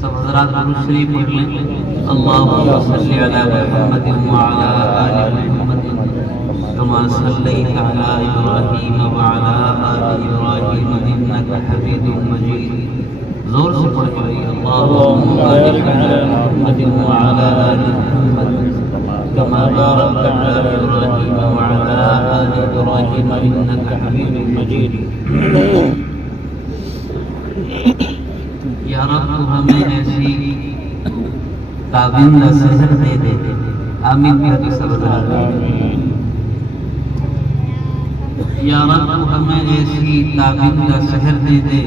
सब हज़रात दुरूद शरीफ पढ़ लें. अल्लाहुम्मा सल्लि अला मुहम्मद व अला आलि मुहम्मद कमा सल्लैता अला इब्राहीम व अला आलि इब्राहीम इन्नका हमीदुम मजीद. जोर से पढ़िए. अल्लाहुम्मा बारिक अला मुहम्मद व अला आलि मुहम्मद कमा बारकता अला इब्राहीम व अला आलि इब्राहीम इन्नका हमीदुम मजीद. या रब तू हमें ऐसी ताबिंदा सेहत दे दे. आमीन कहते सब. या रब तू हमें ऐसी ताबिंदा सेहत दे दे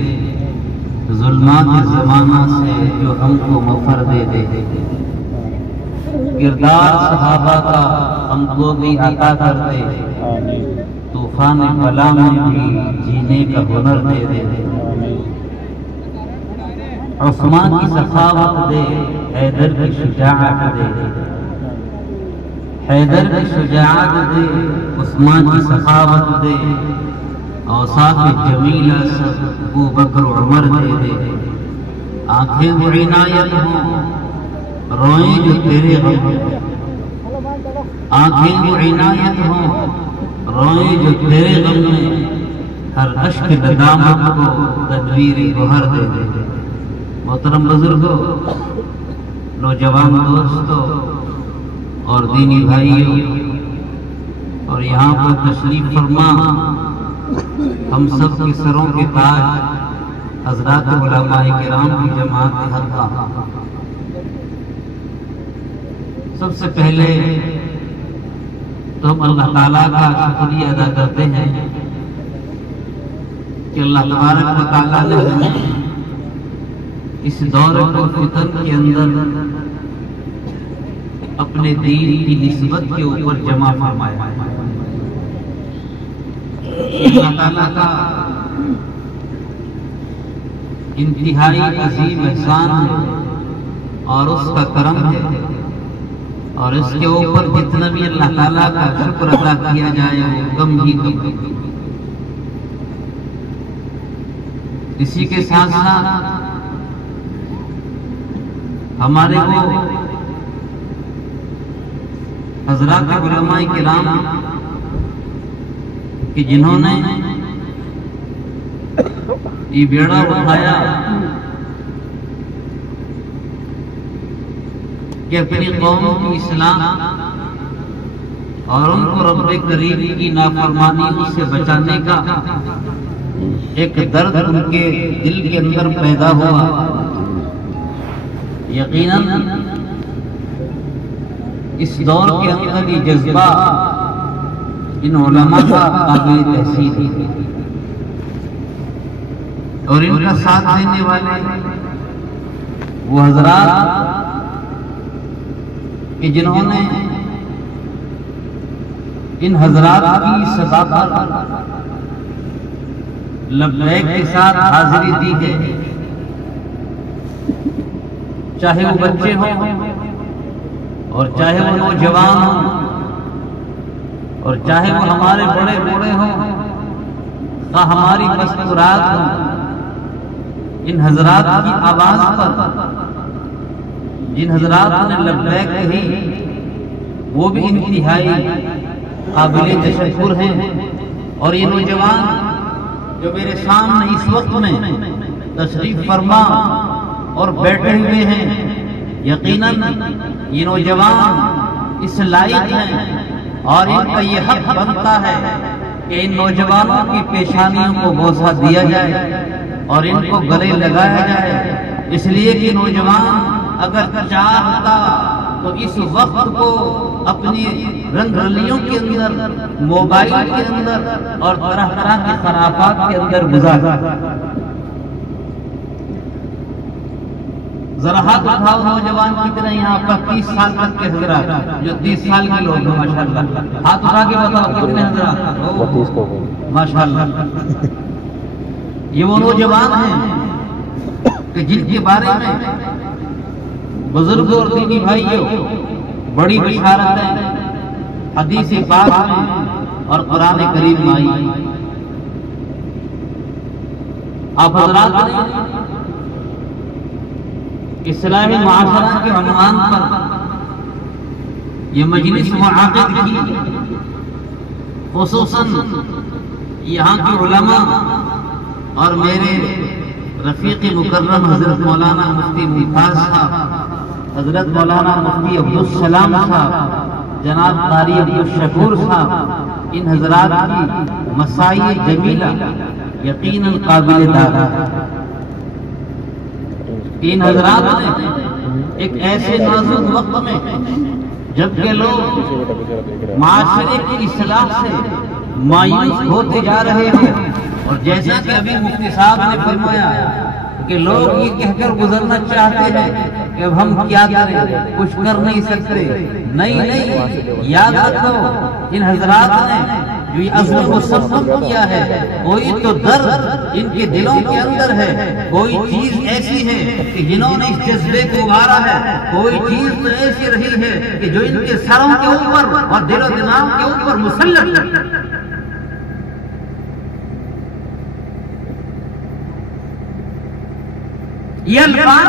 जुल्मात ज़माना से जो हमको मफर दे दे. किरदार सहाबा का हमको भी अता कर दे. तूफान बला में भी जीने का हुनर दे दे. उस्मान की सखावत दे. हैदर की शुजाअत दे. हैदर की शुजाअत दे. उस्मान की सखावत दे. औसाफ जमीला सब अबू बकर उमर दे दे. आंखें वो इनायत हो रोए जो तेरे गम में. आंखें वो इनायत हो रोए जो तेरे गम में. हर अश्क नदामत को तदवीर गोहर दे दे. मोहतरम बुजुर्गों, नौजवान दोस्तों और दीनी भाइयों और यहाँ पर तशरीफ फरमा हम सब के सरों के ताज हजरात उलमाए किराम की जमात हल्का. सबसे पहले तो हम अल्लाह ताला का शुक्रिया अदा करते हैं कि अल्लाह तबारक व तआला ने इस दौर को फितन के अंदर अपने दीन की निस्बत के ऊपर जमा फरमाया। अल्लाह ताला का इंतहाई अजीम एहसान है और उसका करम है, और इसके ऊपर जितना भी अल्लाह ताला का शुक्र अदा किया जाए वो कम ही कम। इसी के साथ साथ हमारे वो हजरात उलमाए किराम कि जिन्होंने ये बेड़ा उठाया कि अपनी कौम की इस्लाह और उनको रब्बे करीम की नाफरमानी से बचाने का एक दर्द उनके दिल के अंदर पैदा हुआ। यकीनन इस दौर के अंदर ये जज्बा इन उलमा का काबिल तहसीन है, और इनका साथ देने वाले वो हजरात कि जिन्होंने इन हजरात की सदाकत लब्बैक के साथ हाजिरी दी है, चाहे वो बच्चे हों और चाहे वो नौजवान हों और चाहे वो हमारे बड़े बूढ़े हों या हमारी मस्तूरात हों। इन हजरात की आवाज पर जिन हजरात ने लब्बैक कही वो भी इंतहाई काबिल तशक्कुर हैं। और ये नौजवान जो मेरे सामने इस वक्त में तशरीफ फरमा और बैठे हुए हैं, यकीनन ये नौजवान इस लायक हैं और इनका ये हक बनता है कि इन नौजवानों की पेशानियों को बोसा दिया जाए और इनको गले लगाया जाए। इसलिए कि नौजवान अगर चाहता तो इस वक्त को अपनी रंगरलियों के अंदर, मोबाइल के अंदर और तरह तरह के खराफात के अंदर गुजार। जरा हाथ उठाओ नौजवान कितने यहाँ पर 30 साल तक के हजरात, जो 30 साल के लोग हैं माशाल्लाह, हाथ उठा के बताओ कितने हजरात माशाल्लाह। ये वो नौजवान हैं कि जिनके बारे में बुजुर्गों और दीनी भाइयों बड़ी बिशारत है हदीस पाक में और कुरान करीम में आई। आप हजरात ने इस्लामी मुआशरा के उन्वान पर यह मजलिस मुआक़िद की, खुसूसन यहाँ के उलमा और मेरे रफीक मुकर्रम हजरत मौलाना मुफ्ती मुमताज साहब, हजरत मौलाना मुफ्ती अब्दुल सलाम साहब, जनाब कारी अब्दुल शकूर साहब, इन हजरात की मसाई जमीला यकीनन काबिल दादा। इन हजरात ने एक ऐसे नाजुक वक्त में जबकि लोग माशरे की इस्लाह से मायूस होते जा रहे हैं, और जैसा कि अभी मुफ्ती साहब ने फरमाया कि लोग ये कहकर गुजरना चाहते हैं कि अब हम क्या करें, कुछ कर नहीं सकते। नहीं, याद रखो इन हजरात ने जो ये अज़्म मुसम्मम किया है, कोई तो दर्द इनके दिलों के अंदर है, कोई चीज ऐसी है कि जिन्होंने इस जज्बे को उभारा है, कोई चीज तो ऐसी रही है कि जो इनके सरों के ऊपर और दिलो दिमाग के ऊपर मुसल्लत है। ये अल्फाज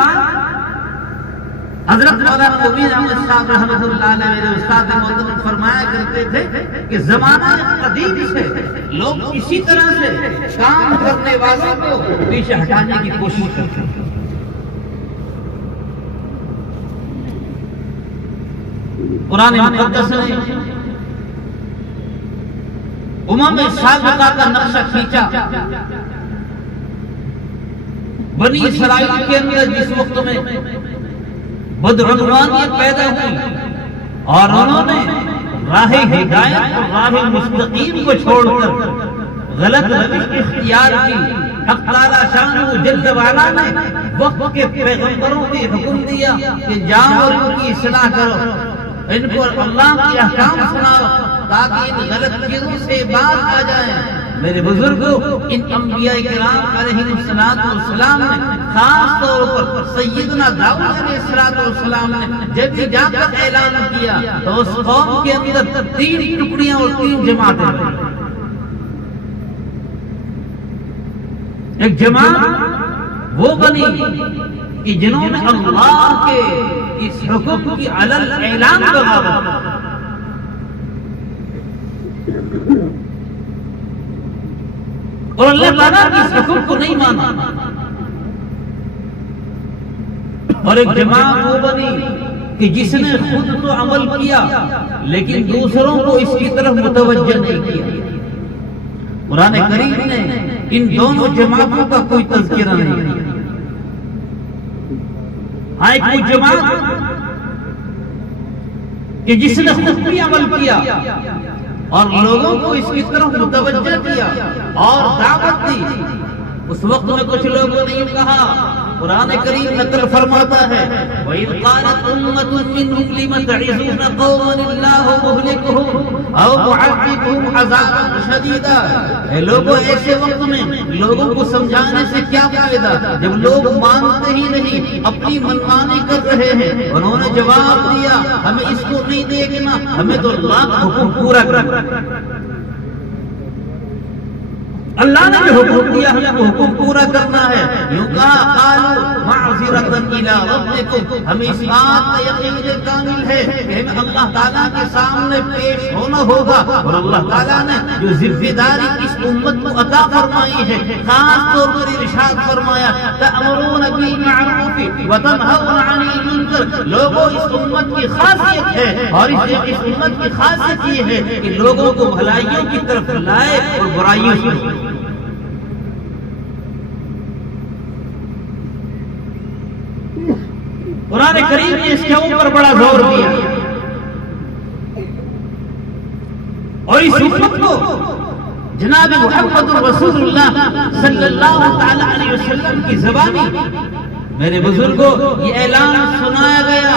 हजरत मौलाना मुबीन अहमद साहब रहमतुल्लाह अलैह मेरे उस्ताद मोहतरम फरमाया करते थे कि जमाना कदीम से लोग इसी तरह से काम करने वालों को पीछे हटाने की कोशिश करते हैं। कुरान मुक़द्दस ने उम्म साबिक़ा का नक्शा खींचा। बनी इसराइल के अंदर जिस वक्त में बदउनवानियत पैदा हुई और उन्होंने राहे हिदायत और राहे मुस्तकीम को छोड़कर गलत रविश इख्तियार की, हक़ ताला शान जल्ल वाला ने वक्त के पैगंबरों को हुक्म दिया कि जाओ और उनकी इस्लाह करो। इनको अल्लाह के अहकाम सुनाओ ताकि इन गलत चीजों से बाज आ जाए। मेरे बुजुर्गों, इन अंबिया किराम अलैहिस्सलाम ने खास तौर पर सैयदना दाऊद अलैहिस्सलाम ने जब जाकर ऐलान किया तो उस कौम के अंदर 3 टुकड़ियां और 3 जमातें। एक जमात वो बनी कि जिन्होंने अल्लाह के इस हुक्म की अलल ऐलान बगावत और अल्लाह ताला की इस हुक्म को नहीं माना। और एक जमात वो बनी कि जिसने खुद तो अमल किया लेकिन दूसरों को इसकी तरफ मुतवज्जह नहीं किया। कुरान करीम ने इन दोनों जमातों का कोई तज़किरा नहीं किया। हाँ, एक कोई जमात कि जिसने खुद भी अमल किया और लोगों को इसकी तरफ मुतवज्जह किया और दावत दी। उस वक्त में कुछ लोगों ने कहा, कुरान करीम नकल फरमाता है, वइज़ क़ालत उम्मतुन मिनहुम लिम तइज़ूना क़ौमन अल्लाहु मुहलिकुहुम औ मुअज़्ज़िबुहुम अज़ाबन शदीदा। ए लोगों, ऐसे वक्त में लोगों को समझाने से क्या फायदा जब लोग मानते ही नहीं, अपनी मनमानी कर रहे हैं। उन्होंने जवाब दिया, हमें इसको नहीं देखना, हमें तो अल्लाह का हुक्म पूरा करना। अल्लाह ने जो हुक्म दिया हमें हुक्म पूरा करना है। यूं कहा, क़ालू मअज़िरतन इला रब्बिकुम, हमें इस बात का यकीन कामिल है कि हमें अल्लाह ताला के सामने पेश होना होगा। और अल्लाह ताला ने जो जिम्मेदारी इस उम्मत को अता फरमाई है, खास तौर पर इरशाद फरमाया, तअमुरूना बिल मअरूफ व तनहौना अनिल मुनकर। लोगों, इस उम्मत की खासियत है और इस उम्मत की खासियत ये है कि लोगों को भलाइयों की तरफ लाए और बुराइयों से। कुरान करीम ने इसके ऊपर बड़ा जोर दिया और इस उम्मत को जनाब मुहम्मद रसूलुल्लाह सल्लल्लाहु तआला अलैहि वसल्लम की ज़बानी, मेरे बुजुर्गों, ये ऐलान सुनाया गया,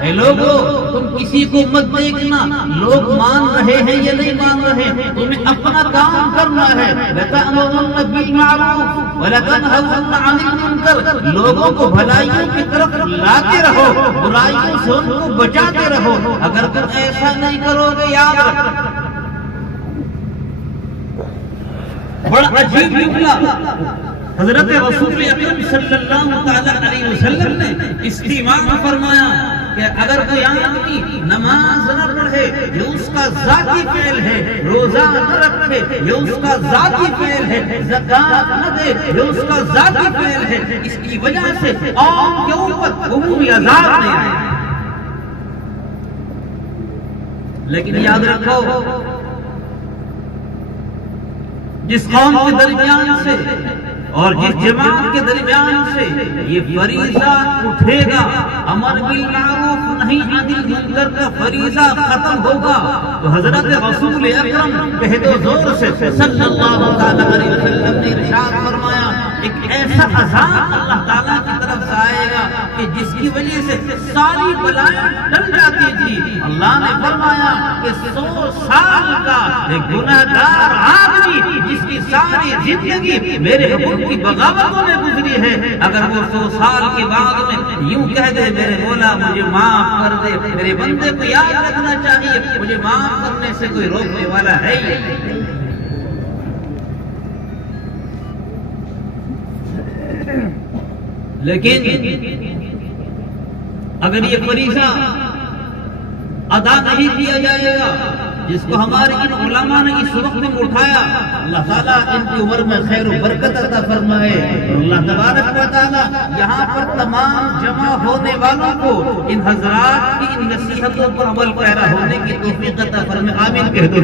ए लोगों, तुम किसी को मत देखना, लोग मान रहे हैं या नहीं मान रहे, तुम्हें अपना काम करना है। लतअमुरुन्ना बिल मअरूफ व लतनहौना अनिल मुनकर। लोगों को भलाइयों की तरफ लाते रहो, बुराइयों से उनको बचाते रहो। अगर तुम ऐसा नहीं करोगे, याद रखो, बड़ा अजीब जुमला हजरत रसूल अकरम सल्लल्लाहु तआला अलैहि वसल्लम ने इस्तेमाल फरमाया कि अगर कोई आदमी नमाज न पढ़े ये उसका जाती फेल है, रोजा न रखे ये उसका जाती फेल है, ज़कात न दे ये उसका जाती फेल है, इसकी वजह से कौम के ऊपर उमूमी अज़ाब नहीं आए। लेकिन याद रखो, जिस कौम के दरमियान से और जिस जमात के दरमियान से ये फरीज़ा उठेगा, अमर बिल मारूफ नहीं अनिल मुनकर का फरीज़ा खत्म होगा, तो हजरत रसूल अकरम कहते जोर से सल्लल्लाहु अलैहि वसल्लम ने इरशाद फरमाया, एक ऐसा अज़ाब अल्लाह ताला की तरफ से आएगा कि जिसकी वजह से सारी बलाएं टल जाती थी। अल्लाह ने फरमाया कि 100 साल का एक गुनाहगार आदमी जिसकी सारी जिंदगी मेरे हुक्म की बगावतों में गुजरी है, अगर वो 100 साल के बाद में यूं कह दे, मेरे मौला मुझे माफ कर दे, मेरे बंदे को याद रखना चाहिए, मुझे माफ करने से कोई रोकने वाला है ही नहीं। लेकिन अगर ये फरीज़ा अदा नहीं किया जाएगा जिसको हमारे इन उलमा ने इस वक्त में उठाया, अल्लाह ताला इनकी उम्र में खैर और बरकत अता फरमाए। अल्लाह तबारक व तआला यहाँ पर तमाम जमा होने वालों को इन हजरात की इन नसीहतों पर अमल पैरा होने की तौफीक अता फरमाए। आमीन कह दो।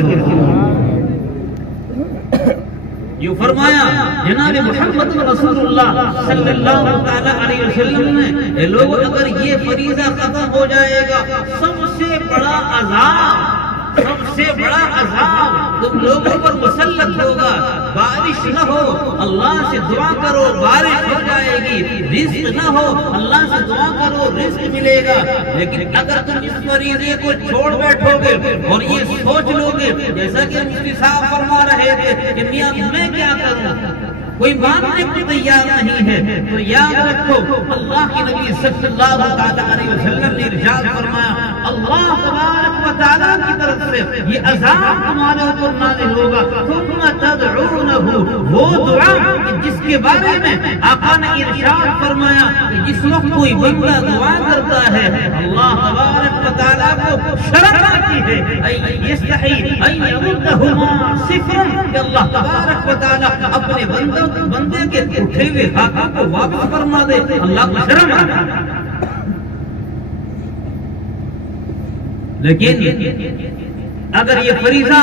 यूं फरमाया जनाब मुहम्मद रसूलुल्लाह सल्लल्लाहु तआला अलैहि वसल्लम ने, लोगों, अगर ये फरीज़ा खत्म हो जाएगा, सबसे बड़ा अज़ाब सबसे बड़ा अज़ाब तुम लोगों पर मुसल्लत होगा। बारिश न हो, अल्लाह से दुआ करो बारिश हो जाएगी। रिज़्क न हो, अल्लाह से दुआ करो रिज़्क मिलेगा। लेकिन अगर तुम इस फरीज़े को छोड़ बैठोगे और ये सोच लोगे, जैसा कि मुफ्ती साहब फरमा रहे थे कि मियां मैं क्या करूं, कोई मानने को तैयार नहीं है, तो याद रखो अल्लाह के नबी सल्लल्लाहु अलैहि वसल्लम ने इरशाद फरमाया, अल्लाह तबारक व तआला की तरफ से ये अज़ाब तुम्हारे ऊपर नाज़िल होगा। तुम तदऊनहु, वो दुआ जिसके बारे में आका ने इरशाद फरमाया कि जिस वक्त कोई बंदा दुआ करता है अल्लाह तबारक व तआला को शर्म आती है यस्तही अन यरुद्दहुमा सिफ़रन, कि अल्लाह तबारक व तआला अपने बंदे के उठे हुए हाथों को वापस फरमा दे। अल्लाह को शर्म आती है। लेकिन अगर ये फरीज़ा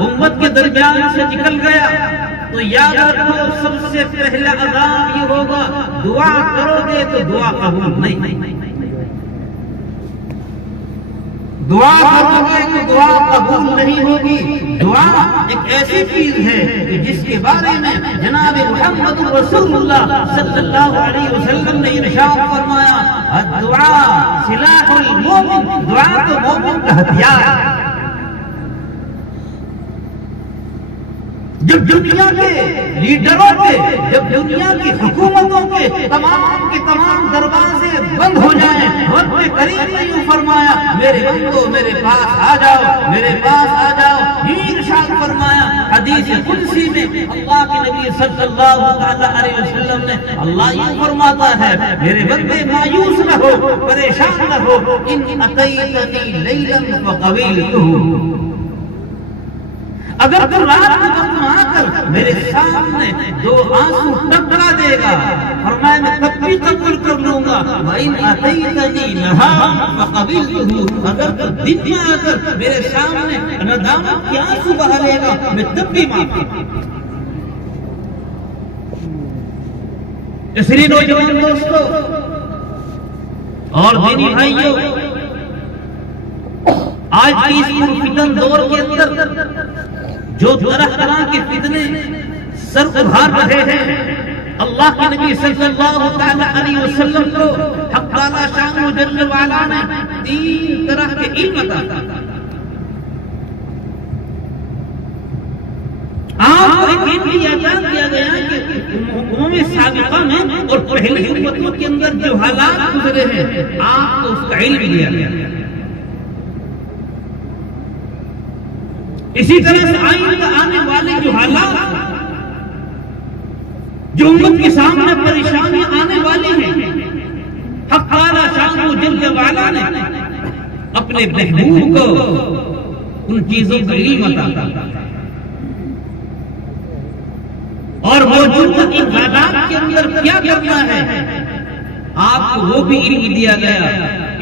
उम्मत के दरमियान से निकल गया तो याद रखो सबसे पहला अज़ाब ये होगा, दुआ करोगे तो दुआ कबूल नहीं, दुआ करोगे तो दुआ कबूल नहीं होगी। दुआ एक ऐसी चीज है कि जिसके बारे में जनाब मुहम्मद रसूलुल्लाह सल्लल्लाहु अलैहि वसल्लम ने इरशाद फरमाया, दुआ सिलाहुल मोमिन, दुआ तो मोमिन का हथियार है। जब दुनिया के लीडरों के, जब दुनिया की हुकूमतों के तमाम दरवाजे बंद हो जाएं, रब्बे करीम ने यूं फरमाया, मेरे बंदो मेरे पास आ जाओ, मेरे पास आ जाओ। यूं इरशाद फरमाया हदीस कुदसी में अल्लाह के नबी सल्लल्लाहु अलैहि वसल्लम ने, अल्लाह यूं फरमाता है, मेरे बंदे मायूस न हो, परेशान न हो, इन अतैतनी लैलन फक़बीलतहु, अगर तू रात को वक्त आकर मेरे सामने दो आंसू टपका देगा और मैं तब भी कबूल कर लूंगा। वइन अतैतनी नहारन फक़बीलतहु, अगर तू दिन में आकर मेरे सामने नदामत के आंसू बहाएगा मैं तब भी माफी। इसलिए नौजवान दोस्तों और दीनी भाइयों, आज की इस फितन दौर के अंदर जो तरह तरह के फितने सर उभार रहे हैं, अल्लाह के नबी सल्लल्लाहु अलैहि वसल्लम को हक़ ताला शान जल्ल वाला ने 3 तरह के इल्म अता किया। आपको एक इल्म अता किया गया कि उम्मत साबिक़ा में और पहली उम्मतों के अंदर जो हालात गुजरे हैं आपको उसका इल्म दिया गया। इसी तरह से आइंदा आने वाले जो हालात, जो उम्मत के सामने परेशानियां आने वाली हैं, हक़ ताला शान जल्ल वाला ने अपने महबूब को उन चीजों का इल्म अता किया और मौजूदा इन हालात के अंदर क्या करना है आपको वो भी इल्म दिया गया।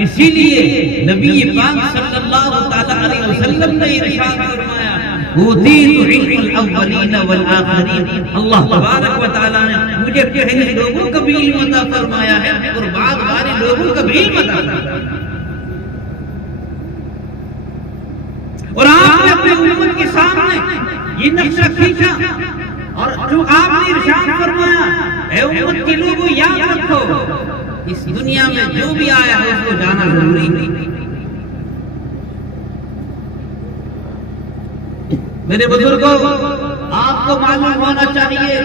इसीलिए नबी पाक सल्लल्लाहु अलैहि वसल्लम ने इरशाद फरमाया, उतीतु इल्मुल अव्वलीन वल आखिरीन, अल्लाह तबारक व तआला ने मुझे पहले लोगों का भी इल्म अता फरमाया है और बाद वाले लोगों का भी इल्म अता फरमाया। और आपने अपनी उम्मत के सामने ये नक्शा खींचा और जो आपने इरशाद फरमाया, ऐ उम्मत के लोगों याद रखो इस दुनिया में जो भी आया है उसको जाना जरूरी है। मेरे बुजुर्गों, आपको मालूम होना चाहिए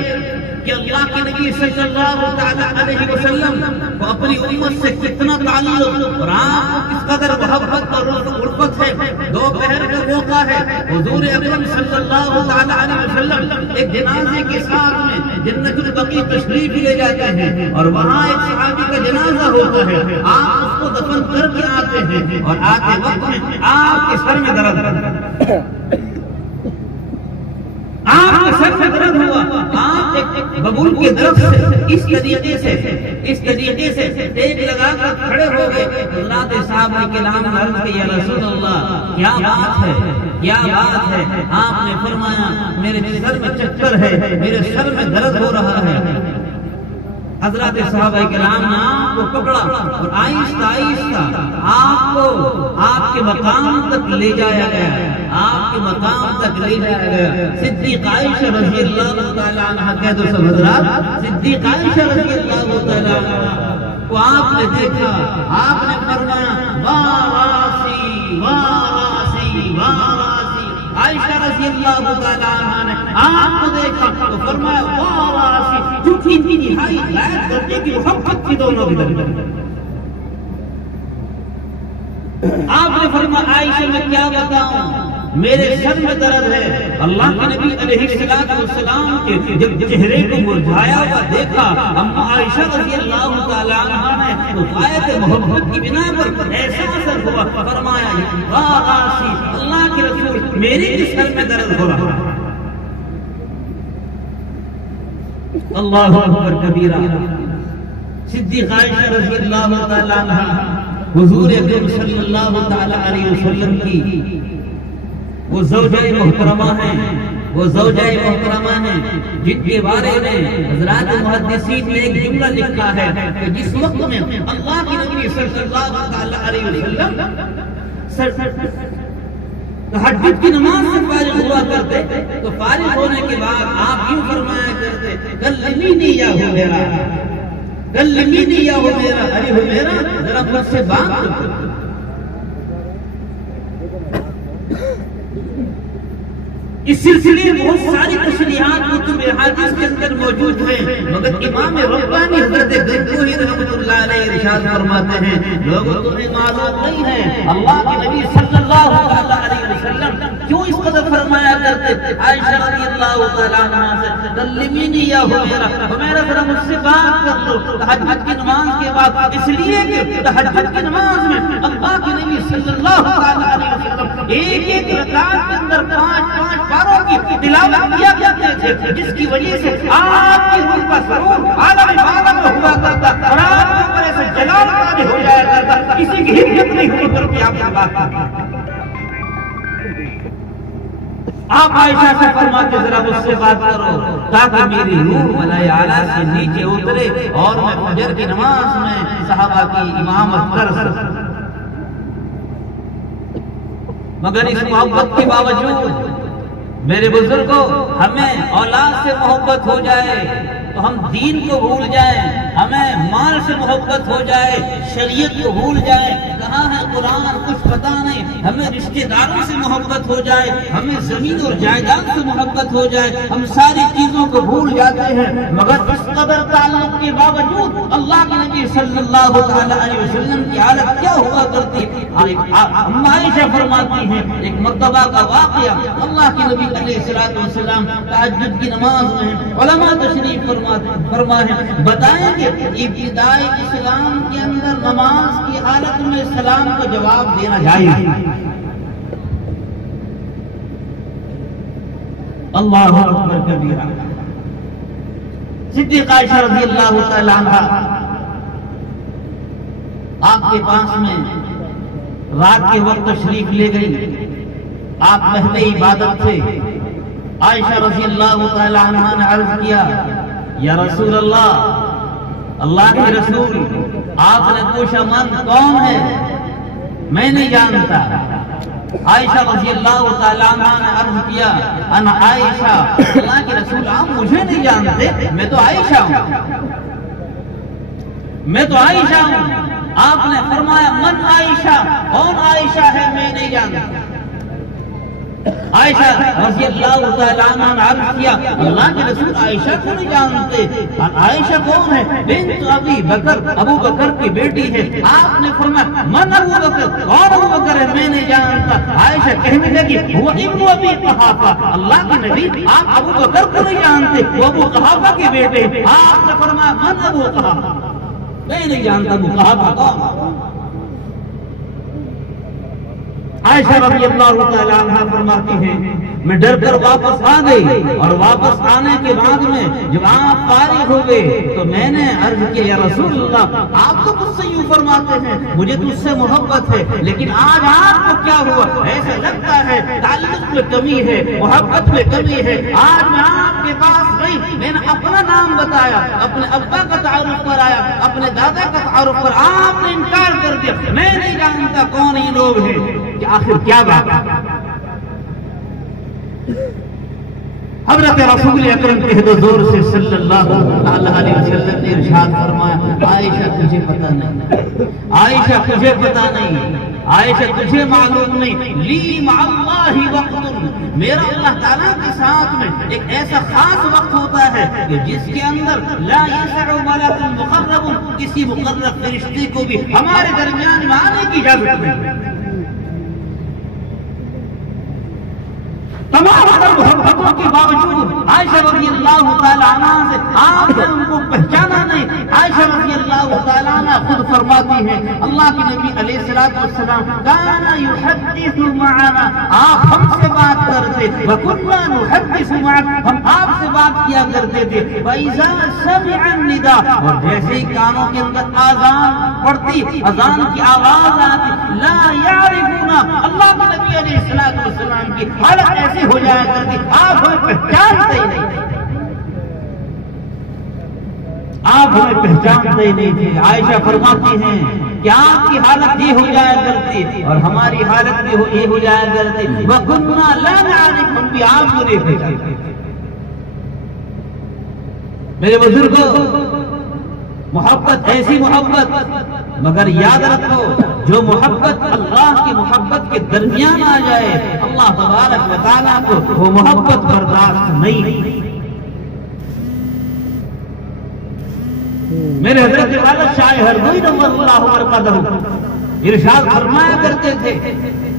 कि अल्लाह के नबी सल्लल्लाहु अलैहि वसल्लम को अपनी उम्मत से कितना ताल्लुक और आपको किस कदर मोहब्बत और उल्फत है। दोपहर का मौका है, हुजूर अकरम सल्लल्लाहु अलैहि वसल्लम एक जनाजे के साथ में जन्नतुल बकी तशरीफ ले जाते हैं और वहाँ एक सहाबी का जनाजा होता है। आप उसको दफन करके आते हैं और आते वक्त में आपके सर में दर्द, आपके सर में दर्द हुआ, आप एक बबूल की तरफ से इस तरीके से टेक लगाकर खड़े हो गए। हज़रत साहब ने कलाम अर्ज़ किया, या रसूल अल्लाह क्या बात है, क्या बात है। आपने फरमाया मेरे सर में चक्कर है, मेरे सर में दर्द हो रहा है। हज़रत साहबा किराम ने आपको पकड़ा और आहिस्ता आहिस्ता आपको आपके मकाम तक ले जाया गया। आपके मकाम तक ले जाया गया। सिद्दीक आयशा रज़ी अल्लाह तआला अन्हा कह दो सब हज़रात, सिद्दीक आयशा रज़ी अल्लाह तआला अन्हा को आपने देखा, आपने फरमाया वारासी वारासी वारासी। आयशा रज़ी अल्लाह तआला अन्हा ने आपको देखा तो फरमाया वारासी, क्योंकि इंतहाई लायक दर्जे की मोहब्बत थी दोनों के दरमियान। आपने फरमाया आयशा मैं क्या बताऊं, मेरे सर में दर्द है। अल्लाह के नबी अलैहिस्सलाम के जब चेहरे को मुरझाया हुआ देखा अम्मा आयशा रज़ी अल्लाह तआला अन्हा ने, तो गायत मोहब्बत की बिना पर ऐसा असर हुआ, फरमाया वाह आसी, अल्लाह के रसूल मेरे भी सर में दर्द हो रहा है। अल्लाहु अकबर कबीरा। सिद्दीक़ आयशा रज़ी अल्लाह तआला अन्हा हुजूर अकरम सल्लल्लाहु तआला अलैहि वसल्लम की वो ज़ौजाए मोहतरमा है, वो ज़ौजाए मोहतरमा है जिनके बारे में हज़रात मुहद्दिसीन ने एक जुमला लिखा है कि जिस वक्त में अल्लाह के नबी सल्लल्लाहु तआला अलैहि वसल्लम तहज्जुद की नमाज से फारिग हुआ करते, तो फारिग होने के बाद आप यूं फरमाया करते, कल्लिमी या हुमैरा, कल्लिमी या हुमैरा, अरे हुमैरा जरा मुझसे बात करो। इस सिलसिले में बहुत सारी तशरीहात कुतुब हदीस के अंदर मौजूद हैं, मगर इमाम रब्बानी हज़रत गंगोही रहमतुल्लाह अलैहि इरशाद फरमाते हैं, लोगों तुम्हें मालूम नहीं है अल्लाह के नबी सल्लल्लाहु अलैहि वसल्लम क्यों इस कदर फरमाया करते आयशा रज़ियल्लाहु तआला अन्हा से, कल्लिमीनी या हुमैरा जरा मुझसे बात कर लो तहज्जुद की नमाज के बाद। इसलिए कि तहज्जुद की नमाज में अल्लाह के नबी सल्लल्लाहु अलैहि वसल्लम एक एक रकात के अंदर 5-5 पारों की तिलावत किया करते थे, जिसकी वजह से आपकी रूह का सुरूर आलम बालम में हुआ करता और आपके ऊपर ऐसे जलाल ताज़ हो जाया करता, किसी की हिम्मत नहीं हुई करती आपकी बात करता। आप आयशा से फरमाते जरा मुझसे बात करो ताकि मेरी रूह मलाए आला से नीचे उतरे और मैं फजर की नमाज में सहाबा की इमामत कर सकूं। मगर इस मोहब्बत के बावजूद मेरे बुजुर्गों, हमें औलाद से मोहब्बत हो जाए तो हम दीन को भूल जाएं, हमें माल से मोहब्बत हो जाए शरीयत को भूल जाए, कहाँ है कुरान कुछ पता नहीं, हमें रिश्तेदारों से मोहब्बत हो जाए, हमें जमीन और जायदाद से मोहब्बत हो जाए, हम सारी चीजों को भूल जाते हैं। मगर इस कदर ताल्लुक के बावजूद अल्लाह के नबी सल्लल्लाहु अलैहि वसल्लम की हालत क्या हुआ करती। अम्मा आयशा फरमाती हैं, एक मर्तबा का वाकया, अल्लाह के नबी अलैहिस्सलातु वस्सलाम तहज्जुद की नमाज में उलमा तशरीफ फरमाए बताएंगे इब्तिदाई इस्लाम के अंदर नमाज की हालत में सलाम को जवाब देना जायज़। अल्लाहु अकबर कबीरा। सिद्दीक़ आयशा रज़ियल्लाहु तआला अन्हा आपके पास में रात के वक्त तशरीफ ले गई, आप महफ़िल इबादत थे। आयशा रज़ियल्लाहु तआला अन्हा ने अर्ज किया, या रसूल अल्लाह, अल्लाह के रसूल, आपने पूछा मन कौन है, मैं नहीं जानता। आयशा रज़ियल्लाहु तआला अन्हा ने अर्ज किया, अना आयशा, अल्लाह के रसूल आप मुझे नहीं जानते, मैं तो आयशा हूँ, मैं तो आयशा हूँ। आपने फरमाया मन आयशा, कौन आयशा है मैं नहीं जानता। आयशा रज़ियल्लाहु तआला अन्हा ने अर्ज किया, अल्लाह के रसूल आयशा को नहीं जानते, आयशा कौन है, बिन्त अबी बकर, अबू बकर की बेटी है। आपने फरमाया मन अबू बकर, कौन अबू बकर है मैं नहीं जानता। आयशा कहने लगी हुआ इब्नु अबी क़हाफ़ा, अल्लाह के नबी आप अबू बकर को नहीं जानते, वो अबू क़हाफ़ा के बेटे। आपने फरमाया मन अबू क़हाफ़ा, मैं नहीं जानता अबू क़हाफ़ा कौन। आयशा रज़ियल्लाहु तआला अन्हा फरमाती हैं, मैं डर कर वापस आ गई और वापस आने के बाद में जब आप फारिग हो गए तो मैंने अर्ज किया, या रसूलल्लाह, आप तो मुझसे यूं फरमाते हैं मुझे तुझसे मोहब्बत है, लेकिन आज आपको क्या हुआ, ऐसा लगता है ताल्लुक में कमी है, मोहब्बत में कमी है। आज मैं आपके पास गई, मैंने अपना नाम बताया, अपने अब्बा का तारुफ कराया, अपने दादा का तारुफ कर, आपने इनकार कर दिया, मैं नहीं जानता कौन ये लोग हैं। आखिर क्या बात, हज़रत रसूल अकरम के हुज़ूर से सल्लल्लाहु अलैहि वसल्लम ने इरशाद फरमाया, आयशा तुझे पता नहीं, आयशा तुझे पता नहीं, आयशा तुझे मालूम नहीं, ली मअल्लाहि वक़्तुन, मेरा अल्लाह ताला के साथ में एक ऐसा खास वक्त होता है कि जिसके अंदर ला यसअु मलकुन मुक़र्रबुन, किसी मुक़र्रब फरिश्ते को भी हमारे दरमियान में आने की इजाजत नहीं। तमाम मोहब्बतों के बावजूद आयशा रज़ियल्लाहु तआला अन्हा से आपने उनको पहचाना नहीं। आयशा रज़ियल्लाहु तआला अन्हा खुद फरमाती हैं, अल्लाह के नबी अलैहिस्सलातु वस्सलाम काना युहद्दिसु मअना, आप हमसे बात करते, व कुन्ना नुहद्दिसु मअक, हम आपसे बात किया करते थे। व इज़ा समिअ निदा, और जैसे ही कानों के अंदर आजान पड़ती, अजान की आवाज आती, ला यारिफूना, अल्लाह के नबी अलैहिस्सलातु वस्सलाम की हालत ऐसी हो जाया करती, आप हमें पहचानते ही नहीं थे, आप हमें पहचानते ही नहीं थे। आयशा फरमाती हैं कि आपकी हालत ये हो जाया करती और हमारी हालत भी ये हो जाया करती, वकुन्ना ला नअरिफ, हम भी आपको नहीं पहचानते। मेरे बुजुर्गों, मोहब्बत ऐसी मोहब्बत, मगर याद रखो जो मोहब्बत अल्लाह की मोहब्बत के दरमियान आ जाए, अल्लाह तबारक व तआला को वो मोहब्बत बर्दाश्त नहीं। मेरे हजरत वाला शाह हरदोई नव्वरल्लाहु बरकतहू इरशाद फरमाया करते थे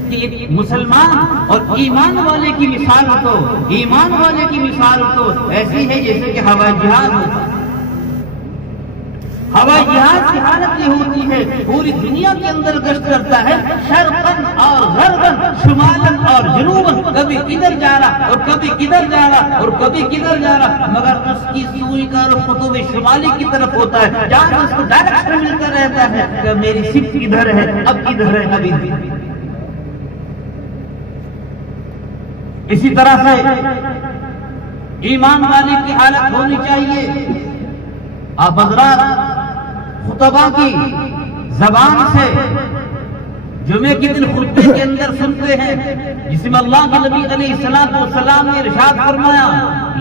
कि मुसलमान और ईमान वाले की मिसाल तो, ईमान वाले की मिसाल तो ऐसी है जैसे कि हवाई जहाज होता है। हवाई जहाज की हालत ये होती है, पूरी दुनिया के अंदर गश्त करता है, शर्क़न और ग़र्बन, शुमालन और जनूबन, कभी किधर जा रहा और कभी किधर जा रहा और कभी किधर जा रहा, मगर उसकी सुई का रुख क़ुतुब शुमाली की तरफ होता है, जहां उसको डायरेक्शन मिलता रहता है कि मेरी शिप किधर है, अब किधर है, अभी। इसी तरह से ईमान वाले की हालत होनी चाहिए। आप हज़रात खुतबा की जबान से जुमे के दिन खुतबे के अंदर सुनते हैं, जिसमें अल्लाह के नबी अलैहिस्सलातु वस्सलाम ने इरशाद फरमाया,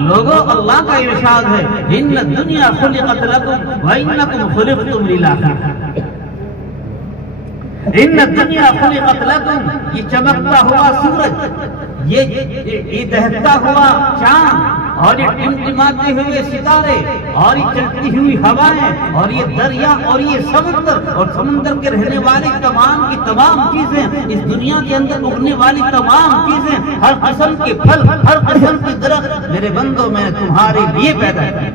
लोगों अल्लाह का इरशाद है, इन्न दुनिया खुलिक़त लकुम व इन्नकुम खुलिक़तुम लिल-आखिरह, इन्न दुनिया खुलिक़त लकुम, ये चमकता हुआ सूरज, ये दहकता हुआ चांद और ये टिमटिमाते हुए सितारे और ये चलती हुई हवाएं और ये दरिया और ये समुद्र और समुद्र के रहने वाली तमाम की तमाम चीजें, इस दुनिया के अंदर उगने वाली तमाम चीजें, हर किस्म के फल, हर किस्म के दरख्त, मेरे बंदों मैंने तुम्हारे लिए पैदा किया।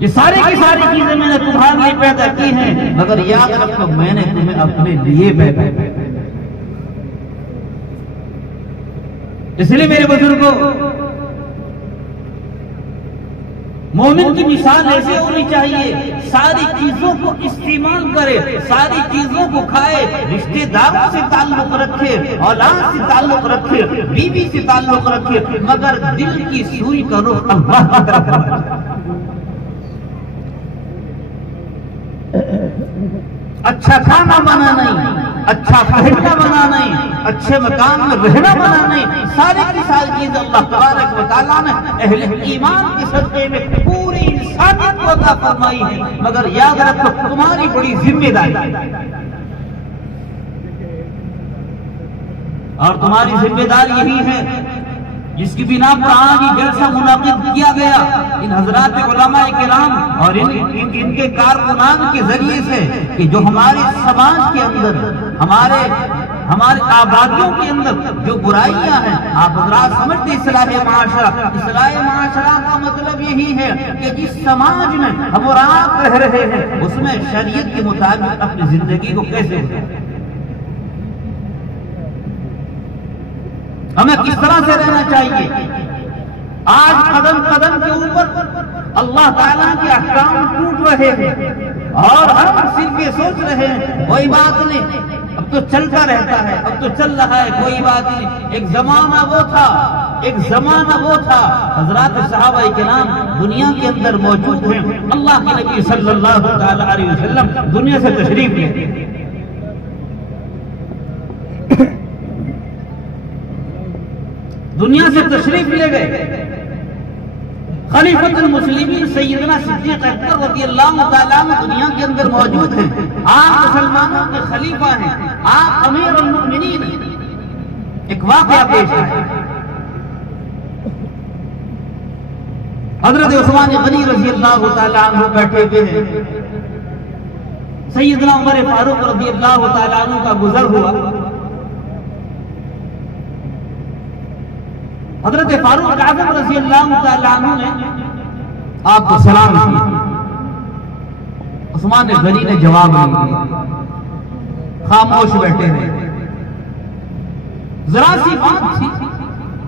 ये सारी की सारी चीजें मैंने तुम्हारे लिए पैदा की हैं, मगर याद रखो मैंने तुम्हें अपने लिए पैदा किया। इसलिए मेरे बुजुर्गों, मोमिन की मिसाल ऐसे होनी चाहिए, सारी चीजों को इस्तेमाल करे, सारी चीजों को खाए, रिश्तेदारों से ताल्लुक रखे, औलाद से ताल्लुक रखे, बीवी से ताल्लुक रखे, मगर दिल की सुई का रुख अल्लाह की तरफ। अच्छा खाना बना नहीं, अच्छा पहनना बना नहीं, अच्छे मकान में रहना बना नहीं, सारी की सारी चीज अल्लाह तबारक व तआला ने अहले ईमान के सदक़े में पूरी इंसानियत को अता फरमाई है। मगर याद रखो तुम्हारी बड़ी जिम्मेदारी है और तुम्हारी जिम्मेदारी यही है जिसकी बिना पर आज ये जलसा मुनाकिद किया गया इन हजरात उलमाए किराम और इनके कारकुनान के जरिए से, कि जो हमारे समाज के अंदर, हमारे आबादियों के अंदर जो बुराइयां हैं, आप हजरात समझते इस्लाह माशरा, इस्लाह माशरा का मतलब यही है कि जिस समाज में हम और आप रह रहे हैं उसमें शरीयत के मुताबिक अपनी जिंदगी को कैसे गुजारें, हमें किस तरह से रहना चाहिए। आज कदम कदम के ऊपर अल्लाह ताला के अहकाम टूट रहे हैं और हम सिर्फ ये सोच रहे हैं कोई बात नहीं, अब तो चलता रहता है, अब तो चल रहा है, कोई बात नहीं। एक जमाना वो था, एक जमाना वो था, हजरात सहाबाए किराम दुनिया के अंदर मौजूद हैं, अल्लाह के नबी सल्लल्लाहु अलैहि वसल्लम दुनिया से तशरीफ ले, दुनिया से तशरीफ ले गए। खलीफतुल मुस्लिमीन सैयदना सिद्दीक अकबर रज़ियल्लाहु ताला अन्हु दुनिया के अंदर मौजूद हैं। आप मुसलमानों के खलीफा हैं, आप अमीरुल मोमिनीन हैं। एक वाक़या पेश है। हजरत उस्मान गनी रज़ियल्लाहु ताला अन्हु बैठे हुए हैं। सैयदना उमर फारूक रज़ियल्लाहु ताला अन्हु का गुजर हुआ। हजरत फारूक आज़म रज़ियल्लाहु ताला अन्हु ने आपको सलाम किया। उस्मान गनी ने जवाब नहीं दिया, खामोश बैठे रहे। जरा सी बात थी,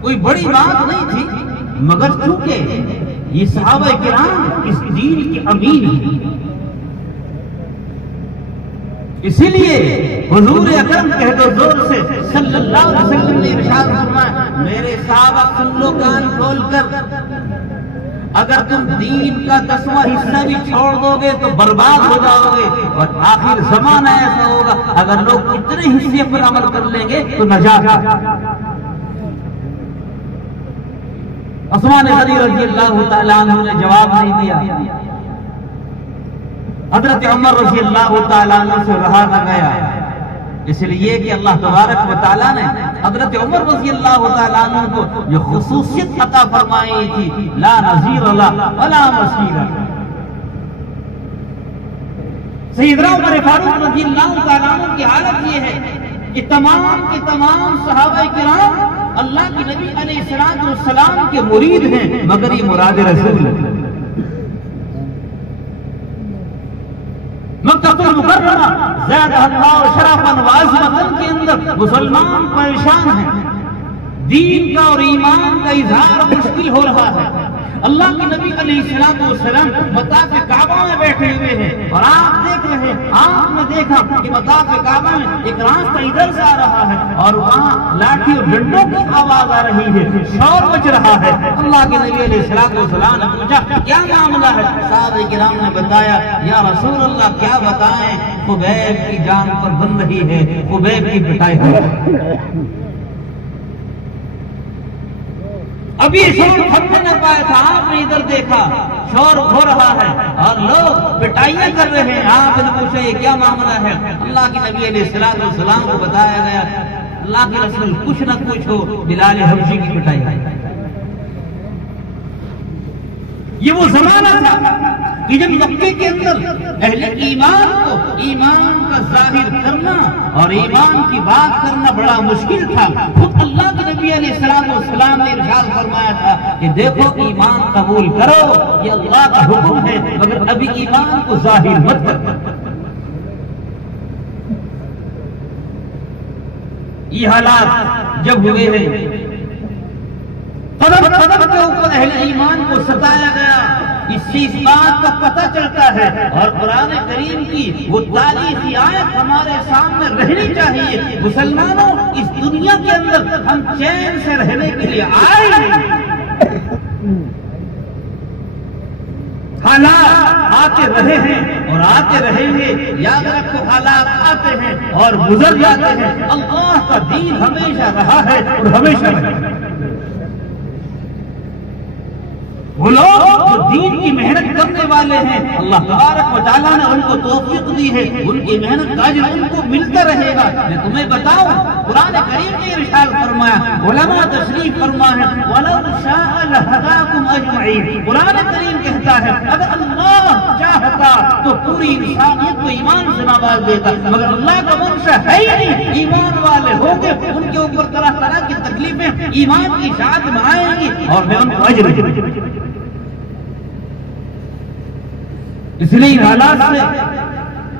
कोई बड़ी बात नहीं थी, मगर चूंकि ये सहाबा किराम इस दीन के अमीन हैं, इसीलिए हुजूर अकरम कह दो जोर से सल्लल्लाहु अलैहि वसल्लम ने इरशाद फरमाया, मेरे साहबा सुन लो कान खोलकर, अगर तुम दीन का 10वां हिस्सा भी छोड़ दोगे तो बर्बाद हो जाओगे। और आखिर ज़माना ऐसा होगा अगर लोग इतने हिस्से पर अमल कर लेंगे तो नजात। उस्मान गनी रज़ियल्लाहु ताला अन्हु ने जवाब नहीं दिया। हजरत उमर रज़ियल्लाहु ताला अन्हु से रहा न गया, इसलिए कि अल्लाह तबारक व तआला ने हजरत उमर रज़ियल्लाहु ताला अन्हु को जो खुसूसियत अता फरमाई थी, ला नज़ीर ला वला मसीर। सैयदना उमर फारूक रज़ियल्लाहु ताला अन्हु की हालत ये है कि तमाम के तमाम सहाबा किराम अल्लाह के नबी अलैहिस्सलातु वस्सलाम के मुरीद हैं, मगर ये मुराद रसूल है। मक्कातुल मुकर्रमा ज़ादहा और शरफन व अज़मतन के अंदर मुसलमान परेशान हैं। दीन का और ईमान का इजहार मुश्किल हो रहा है। अल्लाह के नबी अलैहिस्सलातु वस्सलाम मताफ काबा में बैठे हुए हैं और आप देख रहे हैं, आपने देखा कि मताफ काबा में एक रास्ता इधर से आ रहा है और वहां लाठी और डंडों की आवाज आ रही है, शोर मच रहा है। अल्लाह के नबी अलैहिस्सलातु वस्सलाम ने पूछा, क्या मामला है? सहाबा किराम ने बताया, या रसूल अल्लाह क्या बताएं, खुबैब की जान पर बन रही है, खुबैब की पिटाई है। अभी शोर थमने न पाया था, आपने इधर देखा शोर हो रहा है और लोग पिटाइयां कर रहे हैं। आपने पूछा ये क्या मामला है? अल्लाह के नबी अलैहिस्सलातु वस्सलाम को बताया गया, अल्लाह के रसूल कुछ न कुछ हो, बिलाल हबशी की पिटाई। ये वो जमाना था कि जब मक्के के अंदर अहले ईमान को ईमान का जाहिर करना और ईमान की बात करना बड़ा मुश्किल था। खुद अल्लाह के नबी अलैहिस्सलातु वस्सलाम ने इरशाद फरमाया था कि देखो ईमान कबूल करो, ये अल्लाह का हुक्म है, मगर अभी ईमान को जाहिर मत करो। ये हालात जब हुए हैं, कदम कदम के ऊपर अहले ईमान को सताया गया। इससे इस बात का पता चलता है और कुरान करीम की वो तारीखी आयत हमारे सामने रहनी चाहिए। मुसलमानों, इस दुनिया के अंदर हम चैन से रहने के लिए आए नहीं। हालात आते रहे हैं और आते रहेंगे, याद रखो हालात आते हैं और गुजर जाते हैं। अल्लाह का दीन हमेशा रहा है और हमेशा रहेगा। वो लोग जो दीन की मेहनत करने वाले हैं, अल्लाह तबारक व तआला ने उनको तौफीक दी है, उनकी मेहनत का अज्र उनको मिलता रहेगा। मैं तुम्हें बताऊं, कुरान करीम ने इरशाद फरमाया, उलमा तशरीफ फरमा है, वलौ शाअ लहदाकुम अजमईन। कुरान करीम कहता है अगर अल्लाह चाहता तो पूरी इंसानियत को ईमान से नवाज देता, मगर अल्लाह का मंशा है ही नहीं। ईमान वाले होंगे, उनके ऊपर तरह तरह की तकलीफें ईमान की शाद में आएंगी और मैं उनको अज्र। इसलिए इन हालात से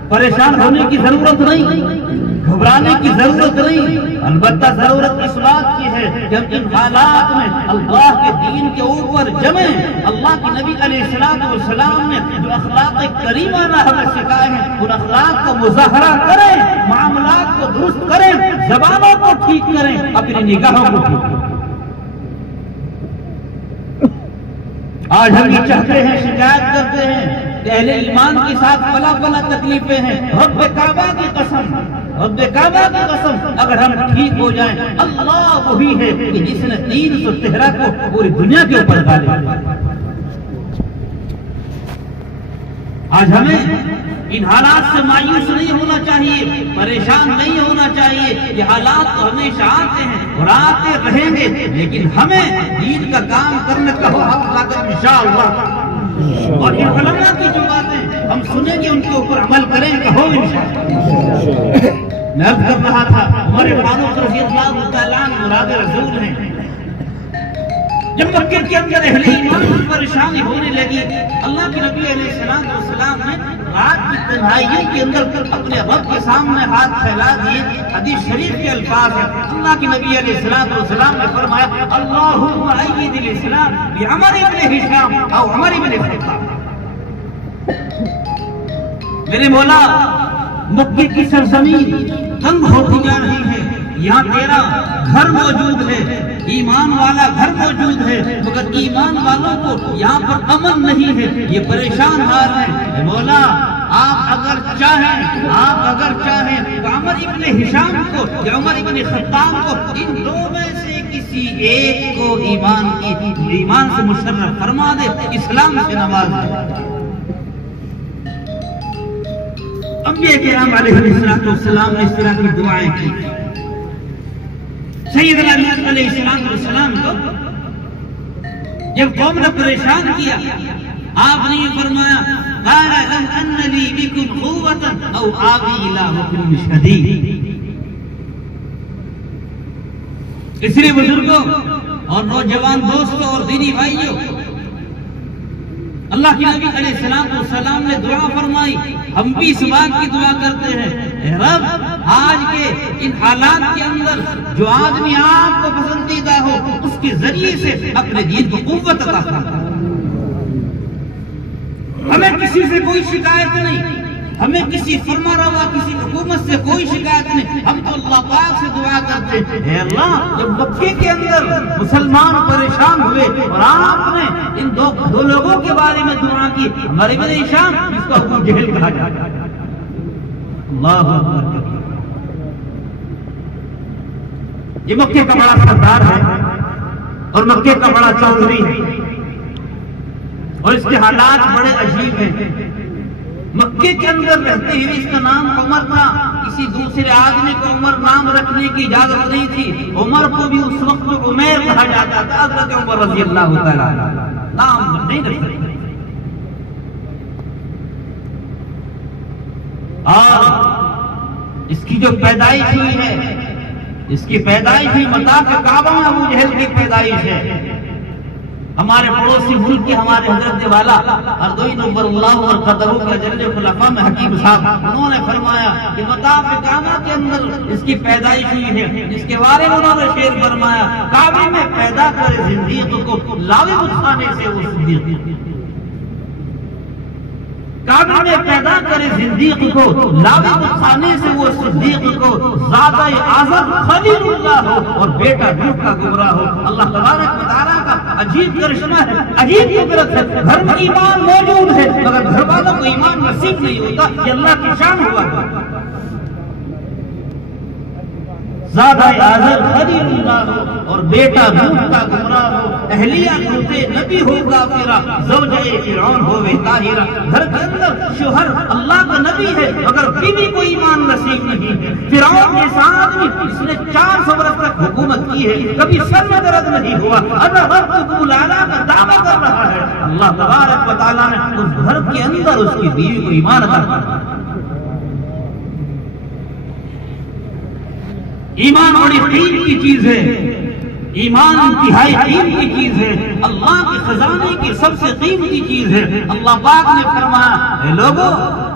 परेशान होने की जरूरत नहीं, घबराने की जरूरत नहीं। अलबत्ता जरूरत इस बात की है कि हम इन हालात में अल्लाह के दीन के ऊपर जमे। अल्लाह के नबी अलैहिस्सलातु वस्सलाम ने जो अखलाक करीमाना हमें सिखाए हैं, उन अखलाक को मुज़ाहरा करें, मामलात को दुरुस्त करें, ज़बानों को ठीक करें, अपनी निगाहों को ठीक करें। आज हम ये चाहते हैं, शिकायत करते हैं, अहले ईमान के साथ फला फला तकलीफें हैं। रब्बे काबा की कसम, रब्बे काबा की कसम, अगर हम ठीक हो जाएं, अल्लाह वही है कि जिसने 313 को पूरी दुनिया के ऊपर गालिब किया। आज हमें इन हालात से मायूस नहीं होना चाहिए, परेशान नहीं होना चाहिए। ये हालात तो हमेशा आते हैं और आते रहेंगे, लेकिन हमें दीन का काम करने का हक लागत इंशाअल्लाह। और इन उलमा की जो बातें हम सुनेंगे उनके ऊपर अमल करें, कहो इंशाअल्लाह। मैं अर्ज कर रहा था, हमारे फारूक रज़ियल्लाहु तआला अन्हु मुराद रसूल हैं। जब मक्के के अंदर अहले ईमान की परेशानी होने लगी, अल्लाह के नबी अलैहिस्सलाम ने रात की तन्हाई के अंदर अपने रब के सामने हाथ फैला दिए। हदीस शरीफ के अल्फाज है, अल्लाह के नबी अलैहिस्सलाम ने फरमाया, अल्लाहुम्मा अय्यिदिल इस्लाम बि अमर इब्न हिशाम औ उमर इब्न खत्ताब। मेरे मौला, मक्के की सरजमीन तंग होती जा रही है, यहाँ तेरा घर मौजूद है, ईमान वाला घर मौजूद है, मगर ईमान वालों को यहाँ पर अमन नहीं है, ये परेशान हाल है। मौला, आप अगर चाहें तो उमर इब्न हिशाम को या उमर इब्न खत्ताब को, इन दो में से किसी एक को ईमान से मुशर्रफ फरमा दे, इस्लाम से नवाज दे। अंबिया किराम अलैहिस्सलाम ने इस तरह की दुआएं की। सैयदना नूह अलैहिस्सलाम को जब कौम ने परेशान किया, आपने ये फरमाया, क़ाला लम अन्न ली बिकुम क़ुव्वतन औ आवी इला हुक्मिन शदीद। इसलिए बुजुर्गों और नौजवान दोस्तों और दीनी भाइयों, अल्लाह के नबी अलैहिस्सलाम ने दुआ फरमाई, हम भी इस बात की दुआ करते हैं, रब आज के इन हालात के अंदर जो आदमी आपको पसंदीदा हो, उसके जरिए से अपने दीन को कुव्वत अता फरमा। हमें किसी से कोई शिकायत नहीं, हमें किसी फरमारवा किसी हुकूमत से कोई शिकायत नहीं। हम तो अल्लाह पाक से दुआ करते हैं, अल्लाह, जब मक्के के अंदर मुसलमान परेशान हुए और आपने इन दो लोगों के बारे में दुआ की, हमारे इब्न हिशाम, जिसको अबू जहल कहा जाता है, अल्लाहु अकबर। ये मक्के का बड़ा सरदार है और मक्के का बड़ा चौधरी है और इसके हालात बड़े अजीब हैं। मक्के के अंदर रहते हुए इसका नाम उमर था, किसी दूसरे आदमी को उमर नाम रखने की इजाजत नहीं थी। उमर को भी उस वक्त उमैर कहा जाता था, हज़रत उमर रज़ियल्लाहु तआला नाम नहीं रख सकते। और इसकी जो पैदाइश हुई है, इसकी पैदाइश हुई मताफ़ काबा में अबू जहल की पैदाइश है। हमारे पड़ोसी मुल्क के हमारे हजरत वाला अर्दोई नव्वरल्लाहु और क़दरुहु के अजल्ल खुलफा में हकीम साहब, उन्होंने फरमाया कि मताफ़ काबा के अंदर इसकी पैदाइश हुई है। इसके बारे में उन्होंने शेर फरमाया, काबे में पैदा करे ज़िंदीक़ को लावे खाने से वो सिद्दीक़। काबे में पैदा करे ज़िंदीक़ को लावे खाने से वो सिद्दीक़ को, ज़ादा आज़म खलीलुल्लाह हो और बेटा नूह का गुमराह हो। अल्लाह तबारक व तआला का अजीब करिश्मा है, अजीब कुदरत है। घर में ईमान मौजूद है मगर घर वालों को ईमान नसीब नहीं होता, ये अल्लाह की शान हुआ। ज़ादा आज़म खलीलुल्लाह हो और बेटा नूह का गुमराह हो। अहलिया दूते नबी होगा फिरा, ज़ौजे फ़िरऔन होवे ताहिरा। घर के अंदर शोहर अल्लाह का नबी है मगर बीवी को ईमान नसीब नहीं है। फ़िरऔन जैसा आदमी, इसने 400 वर्ष तक हुकूमत की है, कभी सर में दर्द नहीं हुआ, अना रब्बुकुल आला का दावा कर रहा है। अल्लाह तबारक व तआला ने उस घर के अंदर उसकी बीवी को ईमान अता किया। ईमान बड़ी कीमत की चीज है, ईमान इंतहाई कीमती चीज है, अल्लाह के खजाने की सबसे कीमती चीज है। अल्लाह पाक ने फरमाया, लोगों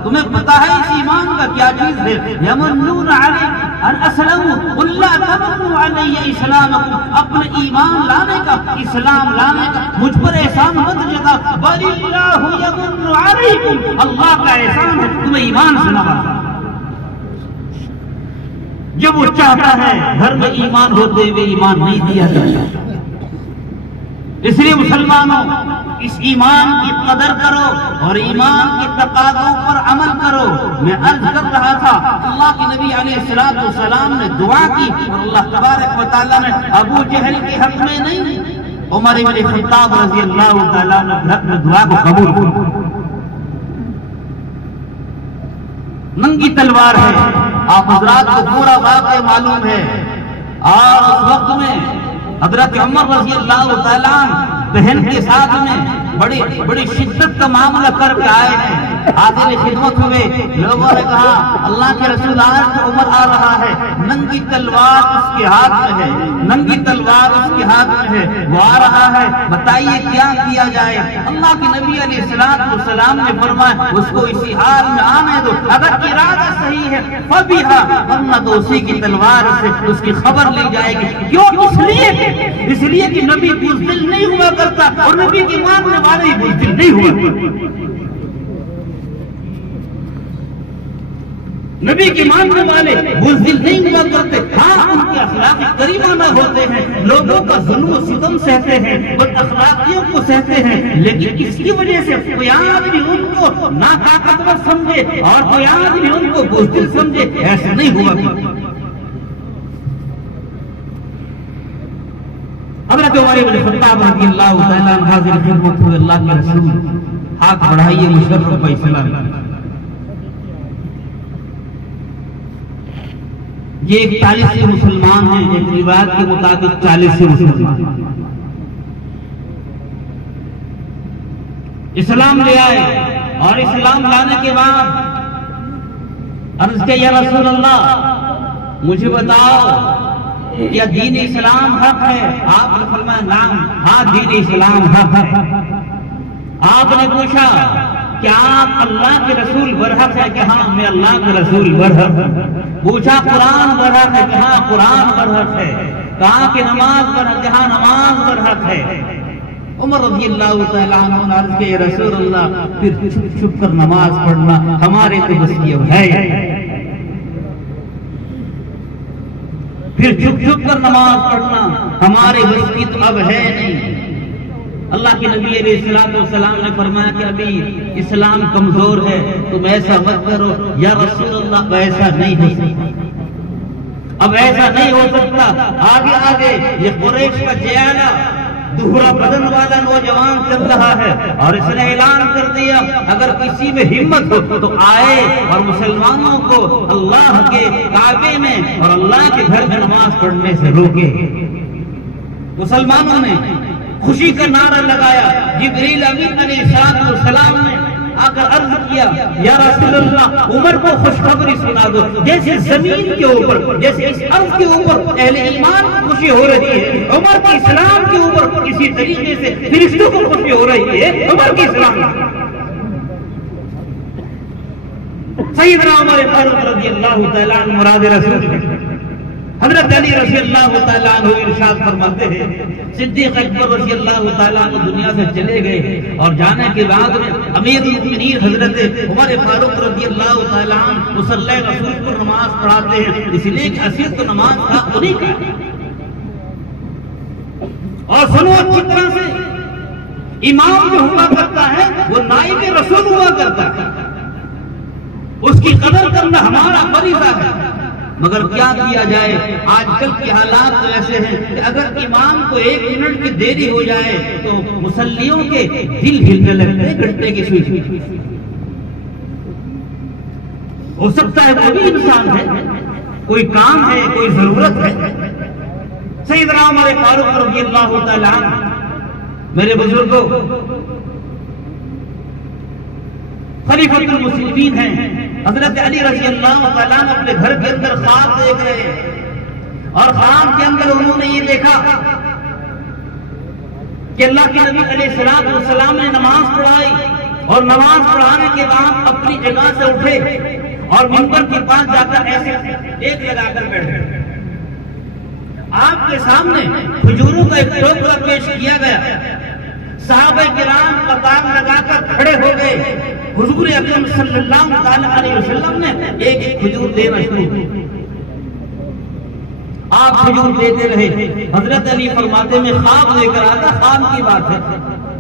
तुम्हें पता है इस ईमान का क्या चीज है? यमन्नूना अलैक अन अस्लमू कुल ला तमन्नू अलैया इस्लामकुम। अपने ईमान लाने का, इस्लाम लाने का मुझ पर एहसान मत जता, बलिल्लाहु यमन्नु अलैकुम। अल्लाह का एहसान है तुम्हें ईमान से नवाजा। जब वो चाहता है घर में ईमान होते हुए ईमान नहीं दिया जाता। इसलिए मुसलमानों, इस ईमान की कदर करो और ईमान के तकाज़ों पर अमल करो। मैं अर्ज कर रहा था, अल्लाह के नबी अलैहिस्सलाम ने दुआ की और अल्लाह तबारक व तआला ने अबू जहल के हक में नहीं, उमर इब्न खत्ताब रज़ी अल्लाह तआला ने दुआ को कबूल किया। नंगी तलवार है, आप हजरात को पूरा वाक़या मालूम है। और उस वक्त में हजरत उमर रज़ी अल्लाह तआला बहन के साथ में बड़ी शिद्दत का मामला करके आए हैं। हाजिर खिदमत हुए, लोगों ने कहा अल्लाह के रसूल आज तो उमर आ रहा है, नंगी तलवार उसके हाथ में है, नंगी तलवार उसके हाथ में है, वो आ रहा है, बताइए क्या किया जाए। अल्लाह के नबी अलैहिस्सलाम ने फरमाया उसको इसी हाल में आने दो, अगर इरादा सही है फबिहा, वरना तो उसी की तलवार से उसकी खबर ली जाएगी। क्यों? इसलिए कि नबी बुज़दिल नहीं हुआ करता और नबी की मानने वाले ही बुज़दिल नहीं हुआ करता। नबी के मानने वाले बुज़दिल नहीं हुआ करते। हाँ, उनके अखलाक करीमाना होते हैं, लोगों का जुल्म सितम सहते हैं, बदअखलाकियों को सहते हैं, लेकिन किसकी वजह से कोई आदमी उनको नाताकतवर समझे और कोई आदमी उनको बुज़दिल समझे, ऐसा नहीं हुआ करता। हज़रत उमर इब्न खत्ताब रज़ी अल्लाह तआला अन्हु हाज़िर खिदमत हुए, अल्लाह के रसूल हाथ बढ़ाइए मुशर्रफ फैसला। ये 41 से मुसलमान हैं, एक रिवायत के मुताबिक 40 से मुसलमान इस्लाम ले आए। और इस्लाम लाने के बाद अर्ज किया, या रसूल अल्लाह मुझे बताओ क्या दीन इस्लाम हक है? आपने फरमाया नाम, हाँ दीन इस्लाम हक है। आपने पूछा क्या आप अल्लाह के रसूल बरहक है? कि हाँ मैं अल्लाह के रसूल बरहक है। पूछा कुरान बरहक है? कि हाँ कुरान बरहक है। कहा कि नमाज बरहक? हाँ नमाज बरहक है। उमर रज़ी अल्लाह तआला अन्हु ने अर्ज़ किया, रसूल अल्लाह फिर छुप छुप कर नमाज पढ़ना हमारे तो बस ये है, फिर छुप छुप कर नमाज पढ़ना हमारे बस की तो अब है नहीं। अल्लाह के नबी अलैहिस्सलाम ने फरमाया कि अभी इस्लाम कमजोर है, तुम ऐसा मत करो। या रसूल अल्लाह ऐसा नहीं हो सकता, अब ऐसा नहीं हो सकता। आगे आगे ये कुरैश का जयाना दुहरा बदन वाला नौजवान चल रहा है और इसने ऐलान कर दिया अगर किसी में हिम्मत हो तो आए और मुसलमानों को अल्लाह के काबे में और अल्लाह के घर में नमाज पढ़ने से रोके। मुसलमानों ने खुशी का नारा लगाया। जिब्रील अमीन अलैहिस्सलाम ने आकर अर्ज किया, या रसूल अल्लाह उमर को खुशखबरी सुना दो। जैसे जमीन के ऊपर, जैसे इस अर्ज के ऊपर अहले ईमान को खुशी हो रही है, उमर के इस्लाम के ऊपर किसी तरीके से फरिश्तों को खुशी हो रही है उमर के इस्लाम। सैयदना उमर फारूक रज़ी अल्लाह तआला अन्हु मुराद रसूल हज़रत अली रज़ी अल्लाह तआला अन्हु इरशाद फरमाते हैं, सिद्दीक़ अकबर रज़ी अल्लाह तआला अन्हु दुनिया से चले गए और जाने के बाद में अमीरुल मोमिनीन हज़रत उमर फारूक रज़ी अल्लाह तआला अन्हु मुसल्ले रसूल पर नमाज पढ़ाते हैं, इसलिए कि असल तो नमाज था उन्हीं का। और सुनो अच्छी तरह से, इमाम जो हुआ करता है वो नाइब रसूल हुआ करता है, उसकी कदर करना हमारा फरीज़ा है। मगर क्या किया जाए, आजकल के हालात तो ऐसे हैं कि अगर इमाम को 1 मिनट की देरी हो जाए तो मुसल्लियों के दिल हिलने लगते हैं घंटे की सुई। हो सकता है वो भी इंसान है, कोई काम है, कोई जरूरत है। सैयदना उमर फारूक रज़ी अल्लाह तआला मेरे बुजुर्गों खलीफतुल मुस्लिमीन हैं। हज़रत अली रज़ी अल्लाह तआला अपने घर के अंदर ख्वाब देख रहे हैं और ख्वाब के अंदर उन्होंने ये देखा कि अल्लाह के नबी अलैहिस्सलाम ने नमाज पढ़ाई और नमाज पढ़ाने के बाद अपनी जगह से उठे और मिंबर के पास जाकर ऐसे एक लगाकर बैठे। आपके सामने खजूरों का एक टोकरा पेश किया गया। सहाबा किराम कतार लगाकर खड़े हो गए। हुजूर अकरम सल्लल्लाहु अलैहि वसल्लम ने एक एक खजूर देना शुरू किया। आप खजूर देते रहे। हजरत अली फरमाते में ख्वाब लेकर आता, ख्वाब की बात है।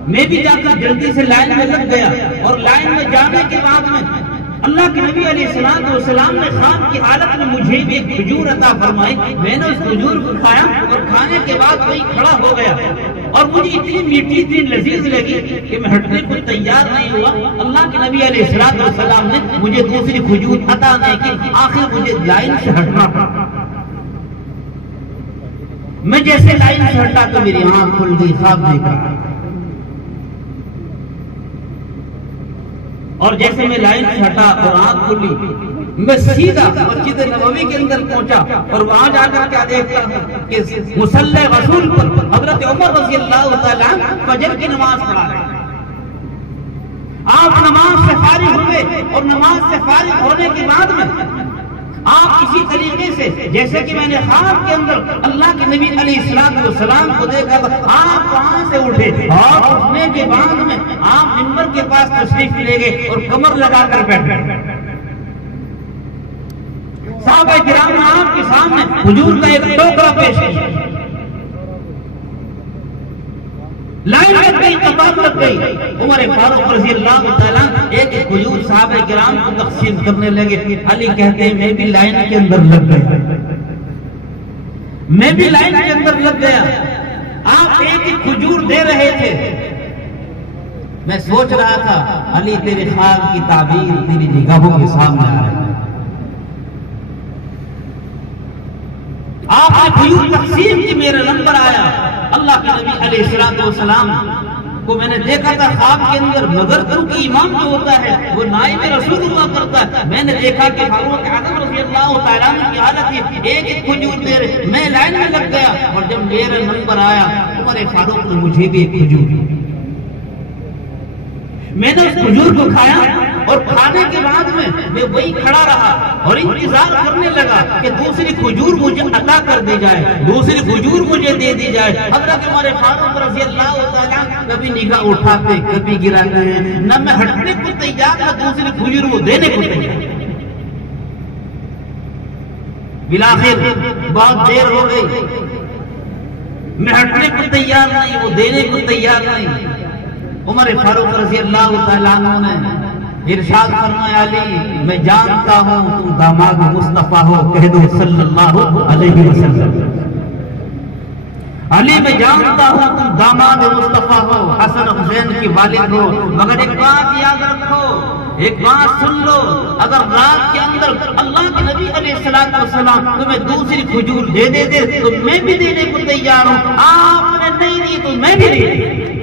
मैं भी जाकर जल्दी से लाइन में लग गया और लाइन में जाने के बाद में अल्लाह के नबी अलैहिस्सलाम ने ख्वाब की हालत में मुझे भी एक खजूर अता फरमाई। मैंने उस खजूर को खाया और खाने के बाद वही खड़ा हो गया और मुझे इतनी मीठी इतनी लजीज लगी कि मैं हटने को तैयार नहीं हुआ। अल्लाह के नबी अलैहिस्सलाम ने मुझे दूसरी खजूर अता नहीं की। आखिर मुझे लाइन से हटना पड़ा। मैं जैसे लाइन से हटा तो मेरी आंख खुल गई, ख्वाब देखा। और जैसे मैं लाइन से हटा और आंख खुली, मैं सीधा मस्जिद नबवी के अंदर पहुंचा और वहां जाकर क्या देखता कि मुसल्ले रसूल पर हजरत उमर रज़ियल्लाहु तआला फजर की नमाज पढ़ा रहे। आप नमाज से फारिग हुए और नमाज से फारिग होने के बाद में आप इसी तरीके से जैसे कि मैंने ख्वाब के अंदर अल्लाह के नबी अलैहिस्सलाम को देखा था, आप वहां से उठे और उठने के बाद में आप मिंबर के पास तशरीफ ले गए और कमर लगाकर बैठे। सहाबा किराम ने आपके सामने हुजूर का एक टोकरा पेश किया। लाइन लग गई, कतार लग गई। उमर फारूक रज़ियल्लाहु तआला एक खजूर सहाबा किराम को तक़सीम करने लगे। अली कहते हैं मैं भी लाइन के अंदर लग गया, मैं भी लाइन के अंदर लग गया। आप एक ही खजूर दे रहे थे। मैं सोच रहा था अली तेरे ख्वाब की ताबीर तेरी निगाहों के सामने आ रही है। आपने खजूर तक़सीम की, मेरा नंबर आया। अल्लाह के नबी अलैहिस्सलाम को मैंने देखा था ख्वाब के अंदर, मगर क्योंकि इमाम जो होता है वो नाइब रसूल हुआ करता है। मैंने देखा कि फारूक आज़म रज़ियल्लाहु तआला अन्हु की हालत है, एक खजूर दे रहे। मैं लाइन में लग गया और जब मेरा नंबर आया उमर फारूक ने मुझे भी एक खजूर दी। मैंने उस खजूर को खाया और खाने के बाद में मैं वही खड़ा रहा और इंतजार करने लगा कि दूसरी खजूर मुझे अता कर दी जाए, दूसरी खजूर मुझे दे दी जाए। हज़रत उमर फारूक रज़ियल्लाहु तआला कभी निगाह उठाते कभी गिराते हैं, न मैं हटने को तैयार न दूसरी खजूर वो देने को तैयार। बिलाखिर बहुत देर हो गई, मैं हटने को तैयार नहीं, वो देने को तैयार नहीं। उमर फारूक रज़ियल्लाहु तआला अन्हु ने इरशाद फरमाया, अली मैं जानता हूं तुम दामाद मुस्तफा हो, कह दो सल्लल्लाहु अलैहि वसल्लम। अली मैं जानता हूं तुम दामाद मुस्तफा हो, हसन हुसैन की वालिद हो, मगर एक बात याद रखो, एक बात सुन लो, अगर रात के अंदर अल्लाह के नबी अलैहिस्सलाम तुम्हें दूसरी खजूर दे दे तो मैं भी देने को तैयार हूं। आपने नहीं दी तो मैं भी नहीं।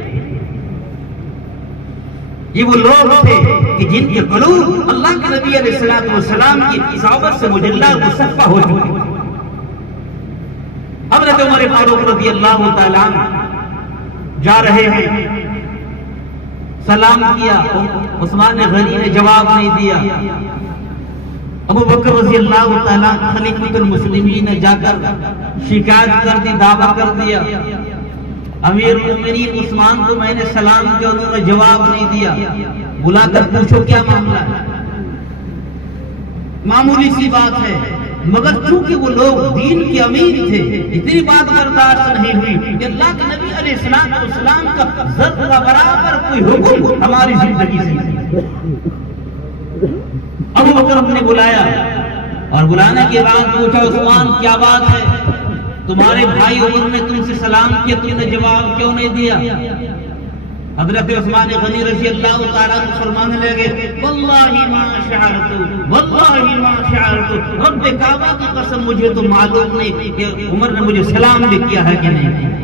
ये वो लोग थे कि जिनके क़ुलूब अल्लाह के नबी अलैहिस्सलाम की सहाबत से मुजल्ला मुसफ़्फ़ा हो चुके। हज़रत उमर फारूक रज़ियल्लाहु तआला जा रहे हैं, सलाम किया, उस्मान गनी ने जवाब नहीं दिया। अबू बकर रज़ियल्लाहु तआला खलीफतुल मुस्लिमीन ने जाकर शिकायत कर दी, दावा कर दिया, अमीर मोमिनीन उस्मान को मैंने सलाम किया, उन्होंने जवाब नहीं दिया, बुलाकर पूछो क्या मामला है। मामूली सी बात है, मगर चूंकि वो लोग दीन के अमीर थे, इतनी बात बर्दाश्त नहीं हुई कि अल्लाह के नबी अलैहिस्सलाम का ज़र्रा बराबर कोई हुक्म हमारी जिंदगी से। अबू बकर ने बुलाया और बुलाने के बाद पूछा, उस्मान क्या बात है, तुम्हारे भाई उमर ने तुमसे सलाम किया, तुमने जवाब क्यों नहीं दिया। हजरत उस्मान गनी रज़ियल्लाहु तआला अन्हु फरमाने लगे, वल्लाही मा शअरतु, वल्लाही मा शअरतु, रब्बे काबा की कसम मुझे तो मालूम नहीं कि उमर ने मुझे सलाम भी किया है कि नहीं।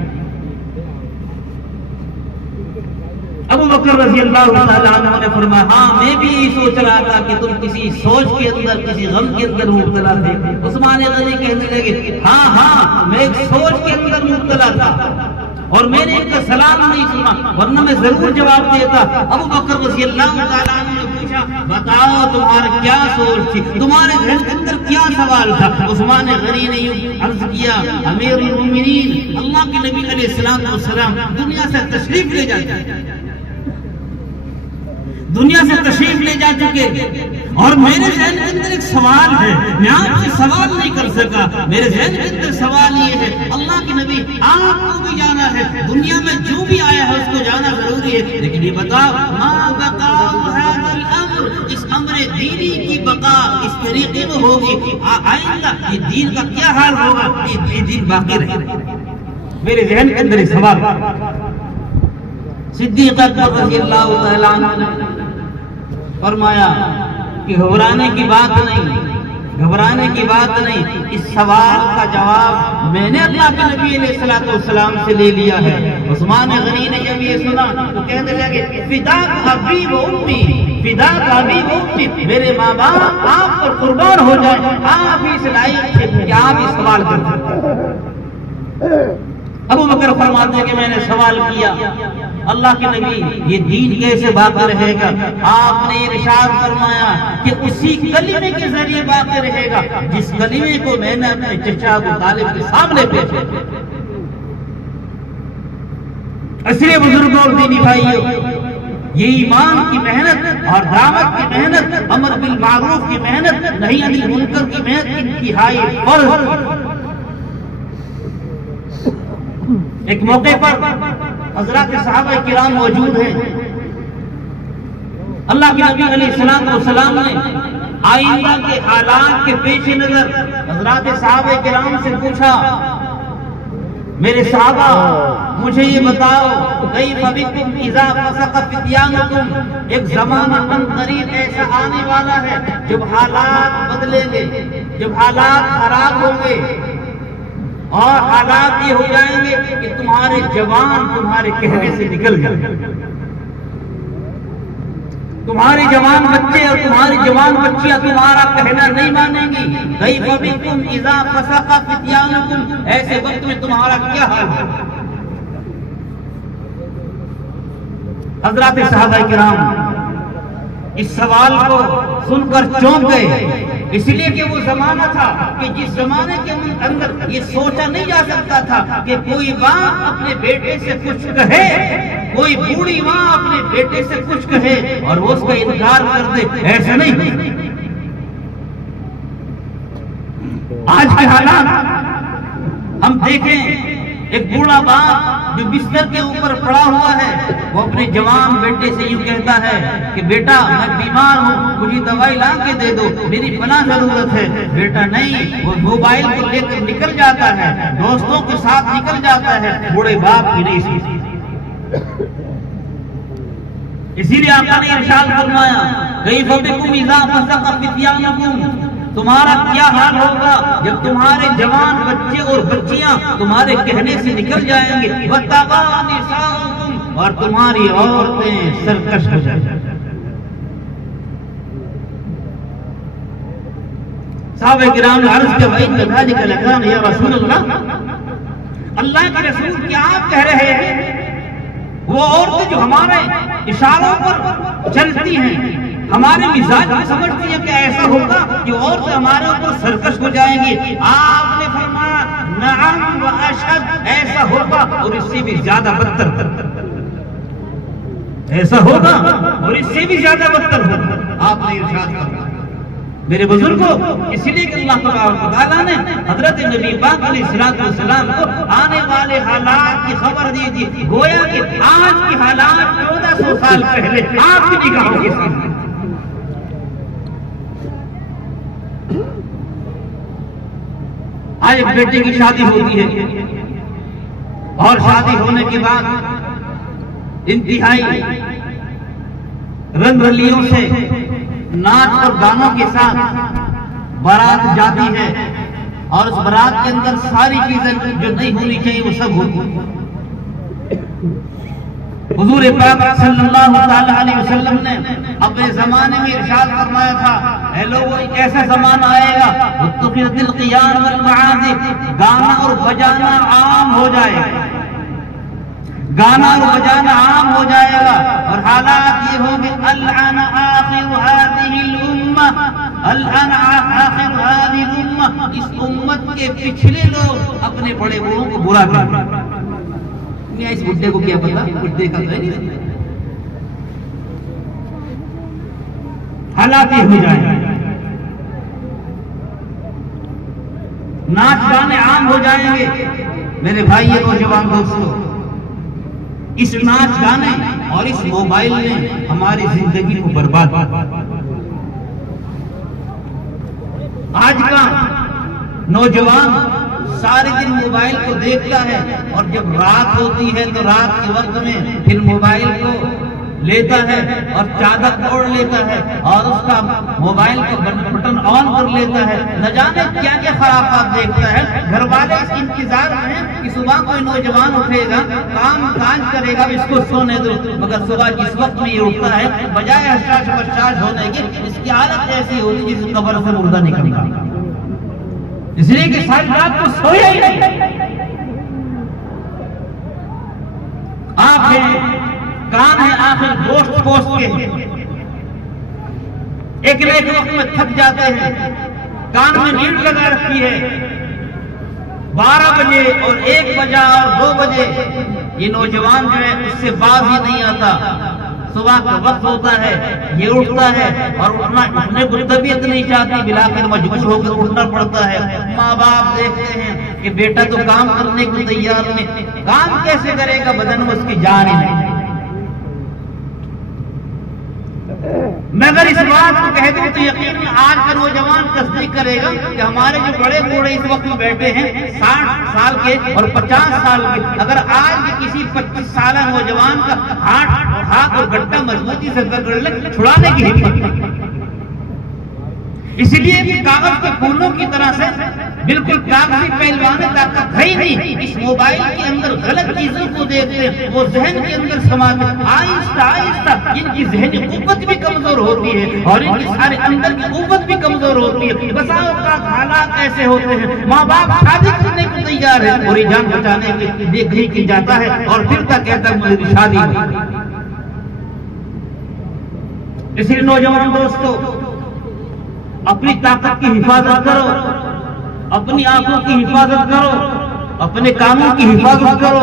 अबू बकर रज़ियल्लाहु तआला अन्हु ने फरमाया, हाँ मैं भी यही सोच रहा था कि तुम किसी सोच के अंदर, किसी गम के अंदर मुब्तला थे। उस्मान गनी कहने लगे, हाँ हाँ मैं एक सोच के अंदर मुब्तला था और मैंने इनका सलाम नहीं सुना, वरना मैं जरूर जवाब देता। अबू बकर रज़ियल्लाहु तआला अन्हु ने पूछा, बताओ तुम्हारा क्या सोच थी, तुम्हारे घर के अंदर क्या सवाल था। उस्मान गनी ने यूं अर्ज किया, अमीरुल मोमिनीन अल्लाह के नबी अलैहिस्सलाम दुनिया से तशरीफ ले जाते, दुनिया से तशरीफ ले जा चुके और मेरे ज़हन के अंदर एक सवाल है, मैं आपसे सवाल नहीं कर सका। मेरे ज़हन के अंदर सवाल ये है, अल्लाह के नबी आपको भी जाना है, दुनिया में जो भी आया है उसको जाना जरूरी है, लेकिन ये बताओ मा बकाउ हाज़िल अम्र, इस अम्र दीनी की बका इस तरीके में होगी, आइंदा ये दीन का क्या हाल होगा, ये दीन बाकी रहेगा। मेरे ज़हन के अंदर एक सवाल। सिद्दीक़ अकबर रज़ियल्लाहु तआला अन्हु ने फरमाया कि घबराने की बात नहीं, घबराने की बात नहीं, इस सवाल का जवाब मैंने अल्लाह के नबी अलैहिस्सलाम से ले लिया है। उस्मान गनी ने जब ये सुना तो कहने लगे फिदा अबी व उम्मी, फिदा अबी व उम्मी, मेरे माँ बाप आप पर कुर्बान हो जाए, आप ही इस लायक थे कि आप इस सवाल करते। अबू बकर फरमाते हैं कि मैंने सवाल किया, अल्लाह के नबी ये दीन कैसे बाकी रहेगा? आपने इरशाद फरमाया कि उसी कलीमे के जरिए बाकी रहेगा जिस कलीमे को मैंने अपने चचा अबू तालिब के सामने पेश किया। इसलिए बुजुर्गों और दीनी भाइयों, ये ईमान की मेहनत और दावत की मेहनत, अमर बिल मारूफ की मेहनत, नहीं अनिल मुनकर की मेहनत इंतहाई फर्ज। एक मौके पर हज़रात सहाबा किराम मौजूद हैं। अल्लाह के नबी अलैहिस्सलाम ने आइंदा के हालात के पेश नजर हज़रात सहाबा किराम से पूछा, मेरे सहाबा मुझे ये बताओ, कैफ़ बिकुम इज़ा फसक़ फ़ित्यानुकुम, एक ज़माना अनक़रीब ऐसा आने वाला है जब हालात बदलेंगे, जब हालात खराब होंगे और हालात ये हो जाएंगे कि तुम्हारे जवान तुम्हारे कहने से निकल जाएंगे, तुम्हारे जवान बच्चे और तुम्हारी जवान बच्चियां तुम्हारा कहना नहीं मानेंगी। कैफ़ बिकुम इज़ा फसक़ फ़ित्यानुकुम, ऐसे वक्त में तुम्हारा क्या हाल है? हज़रात सहाबा किराम इस सवाल को सुनकर चौंक गए, इसलिए कि वो जमाना था कि जिस जमाने के अंदर ये सोचा नहीं जा सकता था कि कोई बाप अपने बेटे से कुछ कहे, कोई बूढ़ी माँ अपने बेटे से कुछ कहे और वो उसका इनकार कर दे, ऐसा नहीं। आज के हालात हम देखें, एक बूढ़ा बाप जो बिस्तर के ऊपर पड़ा हुआ है, वो अपने जवान बेटे से यूं कहता है कि बेटा मैं बीमार हूँ, मुझे दवाई ला के दे दो, मेरी फला जरूरत है। बेटा नहीं, वो मोबाइल को लेकर निकल जाता है, दोस्तों के साथ निकल जाता है, बूढ़े बाप की नहीं सुनती। इसीलिए आपने इरशाद फरमाया कैफ़ बिकुम इज़ा फसक़ फ़ित्यानुकुम, तुम्हारा क्या हाल होगा जब तुम्हारे जवान बच्चे और बच्चियां तुम्हारे कहने से निकल जाएंगे, वतग़ा निसाउकुम, और तुम्हारी औरतें सरकश हो जाएंगी। सहाबा किराम ने अर्ज़ किया वइन ज़ालिका लकान या रसूलल्लाह, अल्लाह के रसूल क्या आप कह रहे हैं? वो औरतें जो हमारे इशारों पर चलती हैं, हमारे मिजाज में समझती है कि ऐसा होगा कि औरतें हमारे ऊपर सरकश हो जाएंगी। आपने फरमाया नअम व अशद, ऐसा होगा और इससे भी ज्यादा बदतर, ऐसा होगा और इससे भी ज्यादा बदतर होगा। आपने इरशाद फरमाया मेरे बुजुर्गों, इसलिए कि अल्लाह तआला ने हजरत नबी पाक अलैहिस्सलाम को आने वाले हालात की खबर दी थी, गोया कि आज के हालात 1400 साल पहले आपकी निगाहों के सामने। आज एक बेटे की शादी होती है और शादी होने के बाद इंतहाई रंग रलियों से नाच और गानों के साथ बारात जाती है और उस बारात के अंदर सारी चीजें जो नहीं होनी चाहिए वो सब होती। हुजूर पाक सल्लल्लाहु अलैहि वसल्लम ने अपने जमाने में इरशाद फरमाया था, ऐ लोगों एक ऐसा जमाना आएगा वतुखिरतिल क़ियाम वल मआज़िफ, गाना और बजाना आम हो जाएगा, गाना और बजाना आम हो जाएगा और हालात ये होंगे अलअना आखिर हादिहिल उम्मा, अलअना आखिर हादिहिल उम्मा, इस उम्मत के पिछले लोग अपने बड़े बड़ों को बुरा करेंगे। इस बुड्ढे को क्या पता, बुड्ढे का नहीं। हालात हो जाएंगे, नाच गाने आम हो जाएंगे। मेरे भाई ये नौजवान दोस्तों, इस नाच गाने और इस मोबाइल ने हमारी जिंदगी को बर्बाद। आज का नौजवान सारे दिन मोबाइल को देखता है और जब रात होती है तो रात के वक्त में फिर मोबाइल को लेता है और चादर ओढ़ लेता है और उसका मोबाइल का बटन ऑन कर लेता है। न जाने क्या क्या खराबात देखता है। घर वाले इस इंतजार में हैं कि सुबह कोई नौजवान उठेगा, काम काज करेगा, इसको सोने दो, मगर सुबह जिस वक्त में ये उठता है बजाय हर्षाश बर्षाश होने की इसकी हालत ऐसी होती है जिस कब्र से मुर्दा निकलता, इसलिए कि सारी रात को सोया ही नहीं। आप हैं, कान है, आखिर दोस्त पोस्ट के एक न एक वक्त में थक जाते हैं, कान में नींद लगा रखी है। 12 बजे और 1 बजा और 2 बजे ये नौजवान जो है उससे बाज ही नहीं आता। सुबह का वक्त होता है, ये उठता है और उठने को तबीयत नहीं चाहती, बिलाकर मजबूर होकर उठना पड़ता है। माँ बाप देखते हैं कि बेटा तो काम करने को तैयार नहीं, काम कैसे करेगा, बदन में उसकी जान ही नहीं। मैं अगर इस बात को कह दूं तो यकीन आज का नौजवान तस्दीक करेगा कि हमारे जो बड़े बूढ़े इस वक्त में बैठे हैं 60 साल के और 50 साल के, अगर आज के किसी 25 साल नौजवान का हाथ और गट्टा मजबूती से पकड़ ले, छुड़ाने की हिम्मत। इसलिए कि कागज के फूलों की तरह से बिल्कुल कागजी पहलवानी ताकत है ही नहीं। इस मोबाइल के अंदर गलत चीजों को देखते हैं, वो जहन के अंदर समाते, आहिस्ता आहिस्ता इनकी जहनी कुव्वत भी कमजोर होती है और इनकी सारे अंदर की कुव्वत भी कमजोर होती है। बसाओं का हालात ऐसे होते हैं, माँ बाप शादी करने को तैयार है और ये जान बचाने के लिए कहीं की जाता है और फिर तक कहता है मुझे शादी। इसलिए नौजवान दोस्तों, अपनी ताकत की हिफाजत करो, अपनी आंखों की हिफाजत करो, अपने कानों की हिफाजत करो।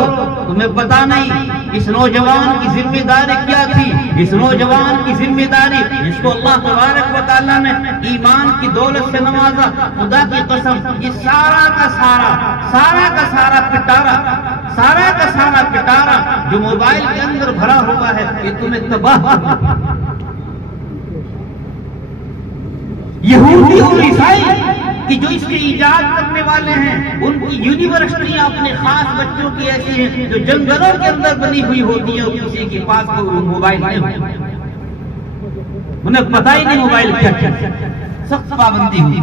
तुम्हें पता नहीं इस नौजवान की जिम्मेदारी क्या थी। इस नौजवान की जिम्मेदारी जिसको अल्लाह तबारक व तआला ने ईमान की दौलत से नवाजा, खुदा की कसम ये सारा का सारा पिटारा जो मोबाइल के अंदर भरा हुआ है ये तुम्हें तबाह। यहूदी और ईसाई कि जो इसके ईजाद करने वाले हैं उनकी यूनिवर्सिटियां अपने खास बच्चों की ऐसी हैं जो जंगलों के अंदर बनी हुई होती है और किसी के पास कोई मोबाइल नहीं होता, उन्हें पता ही नहीं मोबाइल क्या क्या। सख्त पाबंदी हुई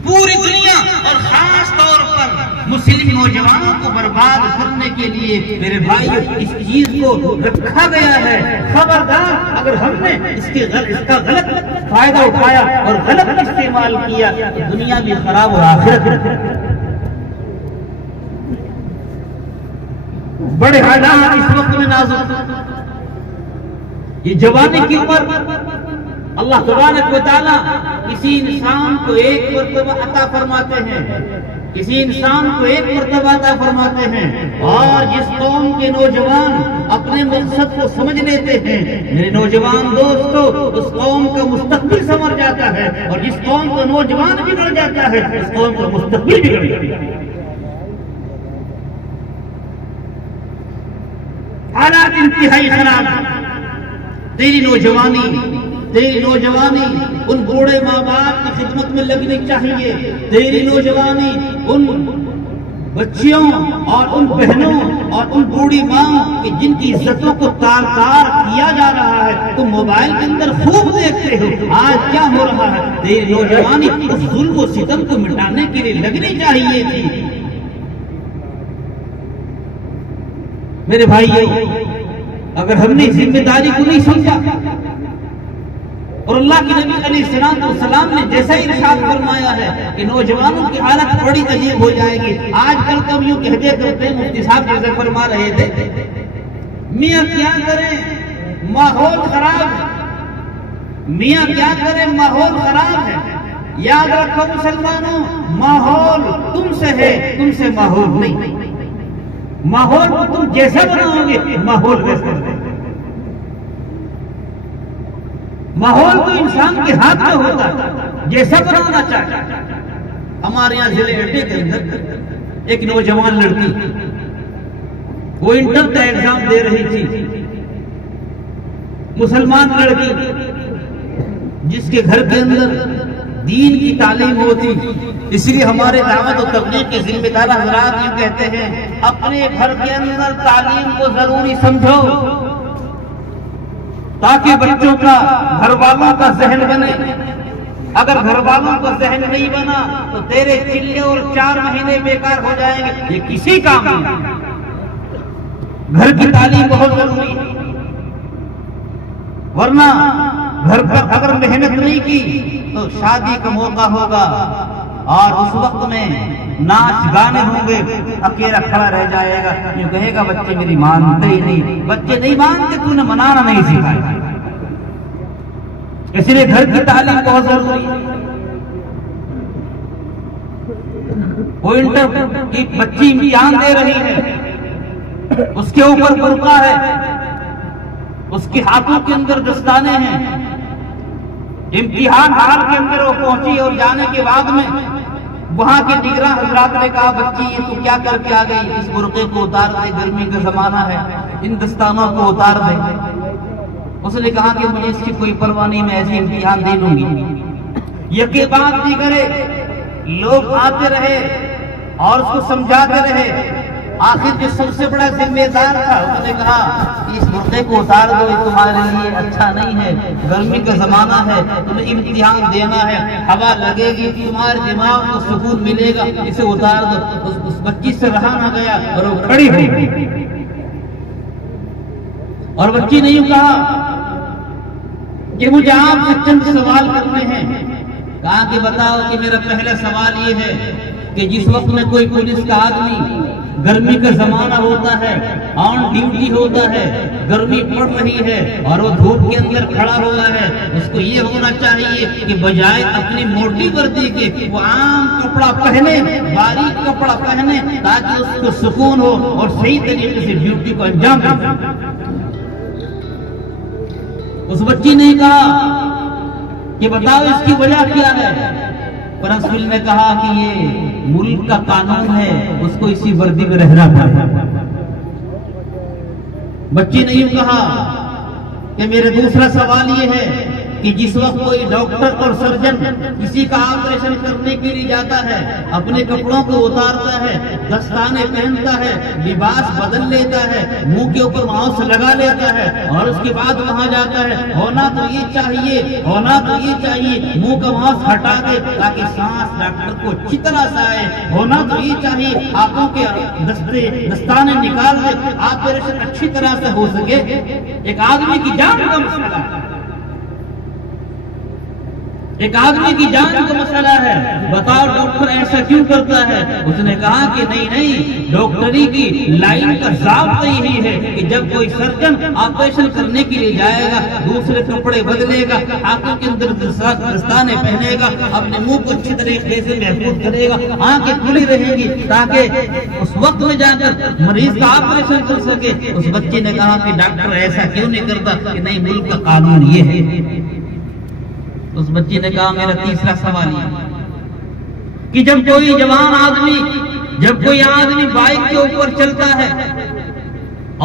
पूरी दुनिया और खास तौर पर मुस्लिम नौजवानों को बर्बाद करने के लिए। मेरे भाई इस चीज को रखा गया है। खबरदार अगर हमने इसका गलत फायदा उठाया और गलत इस्तेमाल किया तो दुनिया भी खराब और आखिरत। बड़े हालात इस वक्त में नाजुक, ये जवानी की उम्र अल्लाह तबारक व तआला किसी इंसान को एक मर्तबा अता फरमाते हैं, किसी इंसान को एक मर्तबा अता फरमाते हैं और जिस कौम के नौजवान अपने मकसद को समझ लेते हैं, मेरे नौजवान दोस्तों, उस कौम का मुस्तकबिल संवर जाता है और जिस कौम का नौजवान बिगड़ जाता है उस कौम का मुस्तकबिल बिगड़ जाता है। हालात इंतहाई खराब। तेरी नौजवानी उन बूढ़े माँ बाप की खिदमत में लगनी चाहिए। तेरी नौजवानी उन बच्चियों और उन बहनों और उन बूढ़ी माँ की जिनकी इज्जतों को तार तार किया जा रहा है, तुम मोबाइल के अंदर खूब देखते हो आज क्या हो रहा है। तेरी नौजवानी उस जुल्म और सितम को मिटाने के लिए लगनी चाहिए थी। मेरे भाइयों, अगर हमने जिम्मेदारी को नहीं समझा और अल्लाह के नबी अलैहिस्सलाम ने जैसा ही इरशाद फरमाया है कि नौजवानों की हालत बड़ी अजीब हो जाएगी। आजकल तो यूं कहते करते मुफ्ती साहब जैसे फरमा रहे थे, मियाँ क्या करें माहौल खराब है, मियाँ क्या करें माहौल खराब है। याद रखो मुसलमानों, माहौल तुमसे है, तुमसे माहौल नहीं। माहौल को तुम जैसा बनाओगे माहौल वैसा है। माहौल तो इंसान के हाथ में होता है, जैसा बनाना चाहे। हमारे यहाँ जिले अड्डे के अंदर एक नौजवान लड़की, वो इंटर का एग्जाम दे रही थी, मुसलमान लड़की, जिसके घर के अंदर दीन की तालीम होती। इसलिए हमारे दावत और तबलीग के जिम्मेदार हजरात ये कहते हैं, अपने घर के अंदर तालीम को जरूरी समझो, ताकि बच्चों का, घर वालों का जहन बने। अगर घर वालों का जहन नहीं बना तो तेरे चिल्ले और 4 महीने बेकार हो जाएंगे, ये किसी काम नहीं। घर की तालीम बहुत जरूरी है, वरना घर पर अगर मेहनत नहीं की तो शादी का मौका होगा और उस वक्त में नाच गाने होंगे, अकेला खड़ा रह जाएगा, यूं कहेगा बच्चे मेरी मानते ही नहीं। बच्चे नहीं मानते, तूने मनाना नहीं सिखाया। इसलिए घर की तालीम बहुत जरूरी है। वो इंटर की बच्ची इम्तिहान दे रही है, उसके ऊपर बुर्का है, उसके हाथों के अंदर दस्ताने हैं। इम्तिहान हाल के अंदर वो पहुंची और जाने के बाद में वहां के निगरान हजरात ने कहा, बच्ची ये तू क्या करके आ गई? इस बुर्के को उतार दे, गर्मी का जमाना है, इन दस्तानों को उतार दे। उसने कहा कि मुझे इसकी कोई परवाह नहीं, मैं ऐसे इम्तिहान दे लूंगी। यके बात नहीं करे, लोग आते रहे और उसको समझाते रहे। आखिर जो सबसे बड़ा जिम्मेदार था उसने कहा, इस बुर्के को उतार दो, ये तुम्हारे लिए अच्छा नहीं है, गर्मी का जमाना है, तुम्हें इम्तिहान देना है, हवा लगेगी, तुम्हारे दिमाग को सुकून मिलेगा, इसे उतार दो। उस बच्ची से रहा ना गया और वो खड़ी हो गई। और बच्ची ने यूं कहा कि मुझे आपसे चंद सवाल करने हैं। कहा कि बताओ। कि मेरा पहला सवाल ये है कि जिस वक्त में कोई पुलिस का आदमी, गर्मी का जमाना होता है, ऑन ड्यूटी होता है, गर्मी पड़ रही है और वो धूप के अंदर खड़ा हुआ है, उसको ये होना चाहिए कि बजाय अपनी मोटी वर्दी के वो आम कपड़ा पहने, बारीक कपड़ा पहने, ताकि उसको सुकून हो और सही तरीके से ड्यूटी को अंजाम दे। उस बच्ची ने कहा कि बताओ इसकी वजह क्या है? प्रिंसिपल ने कहा कि ये मुल्क का कानून है, उसको इसी वर्दी में रहना पड़ेगा। बच्ची ने यूं कहा कि मेरा दूसरा सवाल ये है कि जिस वक्त कोई डॉक्टर और सर्जन किसी का ऑपरेशन करने के लिए जाता है, अपने कपड़ों को उतारता है, दस्ताने पहनता है, लिबास बदल लेता है, मुंह के ऊपर मास्क लगा लेता है और उसके बाद वहां जाता है, होना तो ये चाहिए, होना तो ये चाहिए, मुंह का मास्क हटा दे ताकि सांस डॉक्टर को अच्छी तरह से आए, होना तो ये चाहिए, हाथों के दस्ताने निकाल दे, ऑपरेशन अच्छी तरह से हो सके। एक आदमी की जान का मसला है, एक आदमी की जान का मसला है। बताओ डॉक्टर ऐसा क्यों करता है? उसने कहा कि नहीं, डॉक्टरी की लाइन का ज़ाब्ता यही है कि जब कोई सर्जन ऑपरेशन करने के लिए जाएगा, दूसरे कपड़े बदलेगा, हाथों के अंदर दस्ताने पहनेगा, अपने मुंह को अच्छी तरीके से महफूज करेगा, आंखें खुली रहेंगी ताकि उस वक्त में जाकर मरीज का ऑपरेशन कर सके। उस बच्चे ने कहा कि डॉक्टर ऐसा क्यों नहीं करता? कि नहीं, मुल्क का कानून ये है। उस बच्ची ने कहा मेरा तीसरा सवाल ये कि जब कोई जवान आदमी, जब कोई आदमी बाइक के ऊपर चलता है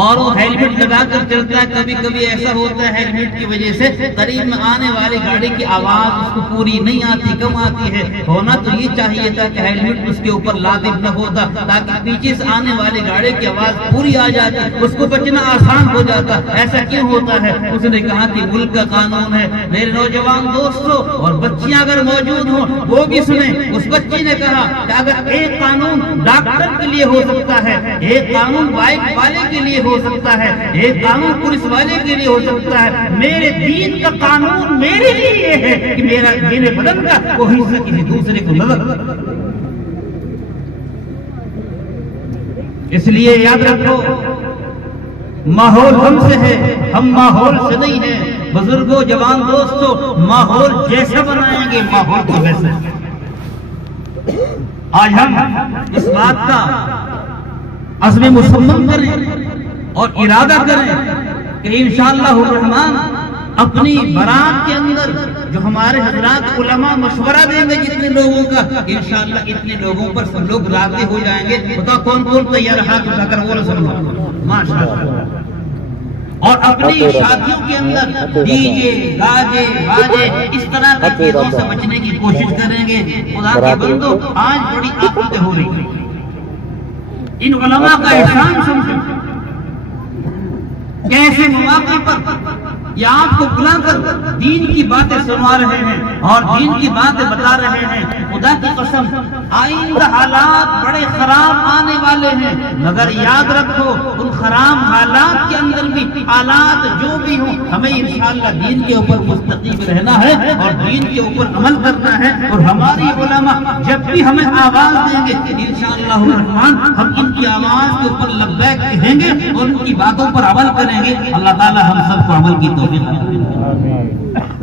और वो हेलमेट लगाकर चलता है, कभी कभी ऐसा होता है हेलमेट की वजह से करीब में आने वाली गाड़ी की आवाज उसको पूरी नहीं आती, कम आती है। होना तो ये चाहिए था कि हेलमेट उसके ऊपर लादिब न होता ताकि पीछे से आने वाली गाड़ी की आवाज पूरी आ जाती, उसको बचना आसान हो जाता। ऐसा क्यों होता है? उसने कहा कि मुल्क का कानून है। मेरे नौजवान दोस्तों और बच्चियां अगर मौजूद हो वो भी सुने। उस बच्ची ने कहा कि अगर एक कानून डॉक्टर के लिए हो सकता है, एक कानून बाइक वाले के लिए हो सकता है, एक कानून पुलिस वाले के लिए हो सकता है, मेरे दीन का कानून मेरे लिए है कि मेरे बदन का कोई हिस्सा किसी दूसरे को न लगे। इसलिए याद रखो, माहौल हमसे है, हम माहौल से नहीं है। बुजुर्गों, जवान दोस्तों, माहौल जैसा बनाएंगे माहौल को वैसा। आज हम इस बात का अज़्म मुसम्मम करें और इरादा करें कि इंशाअल्लाह रहमान अपनी बारात के अंदर जो हमारे हजरात उलमा मशवरा देंगे जितने लोगों का, इंशाअल्लाह इतने लोगों पर सब लोग राजी हो जाएंगे। बताओ कौन कौन तैयार हाथ उठाकर बोलो सब लोग माशाअल्लाह। और अपनी शादियों के अंदर डीजे गाजे बाजे इस तरह की चीजों से बचने की कोशिश करेंगे। खुदा के बंदो आज बड़ी आफतें हो रही हैं, इन उलमा का एहसान समझो। कैसे मौके पर या आपको बुलाकर दीन की बातें सुनवा रहे हैं और दीन की बातें बता रहे हैं। खुदा की कसम आइंदा हालात बड़े खराब आने वाले हैं, मगर याद रखो उन खराब हालात के अंदर भी हालात जो भी हो, हमें इंशाअल्लाह दीन के ऊपर मुस्तकीम रहना है और दीन के ऊपर अमल करना है। और हमारी उलमा जब भी हमें आवाज देंगे इंशाअल्लाह रहमान हम इनकी आवाज के ऊपर लब्बैक कहेंगे और उनकी बातों पर अमल करेंगे। अल्लाह ताला हम सबको अमल की तौफीक दे।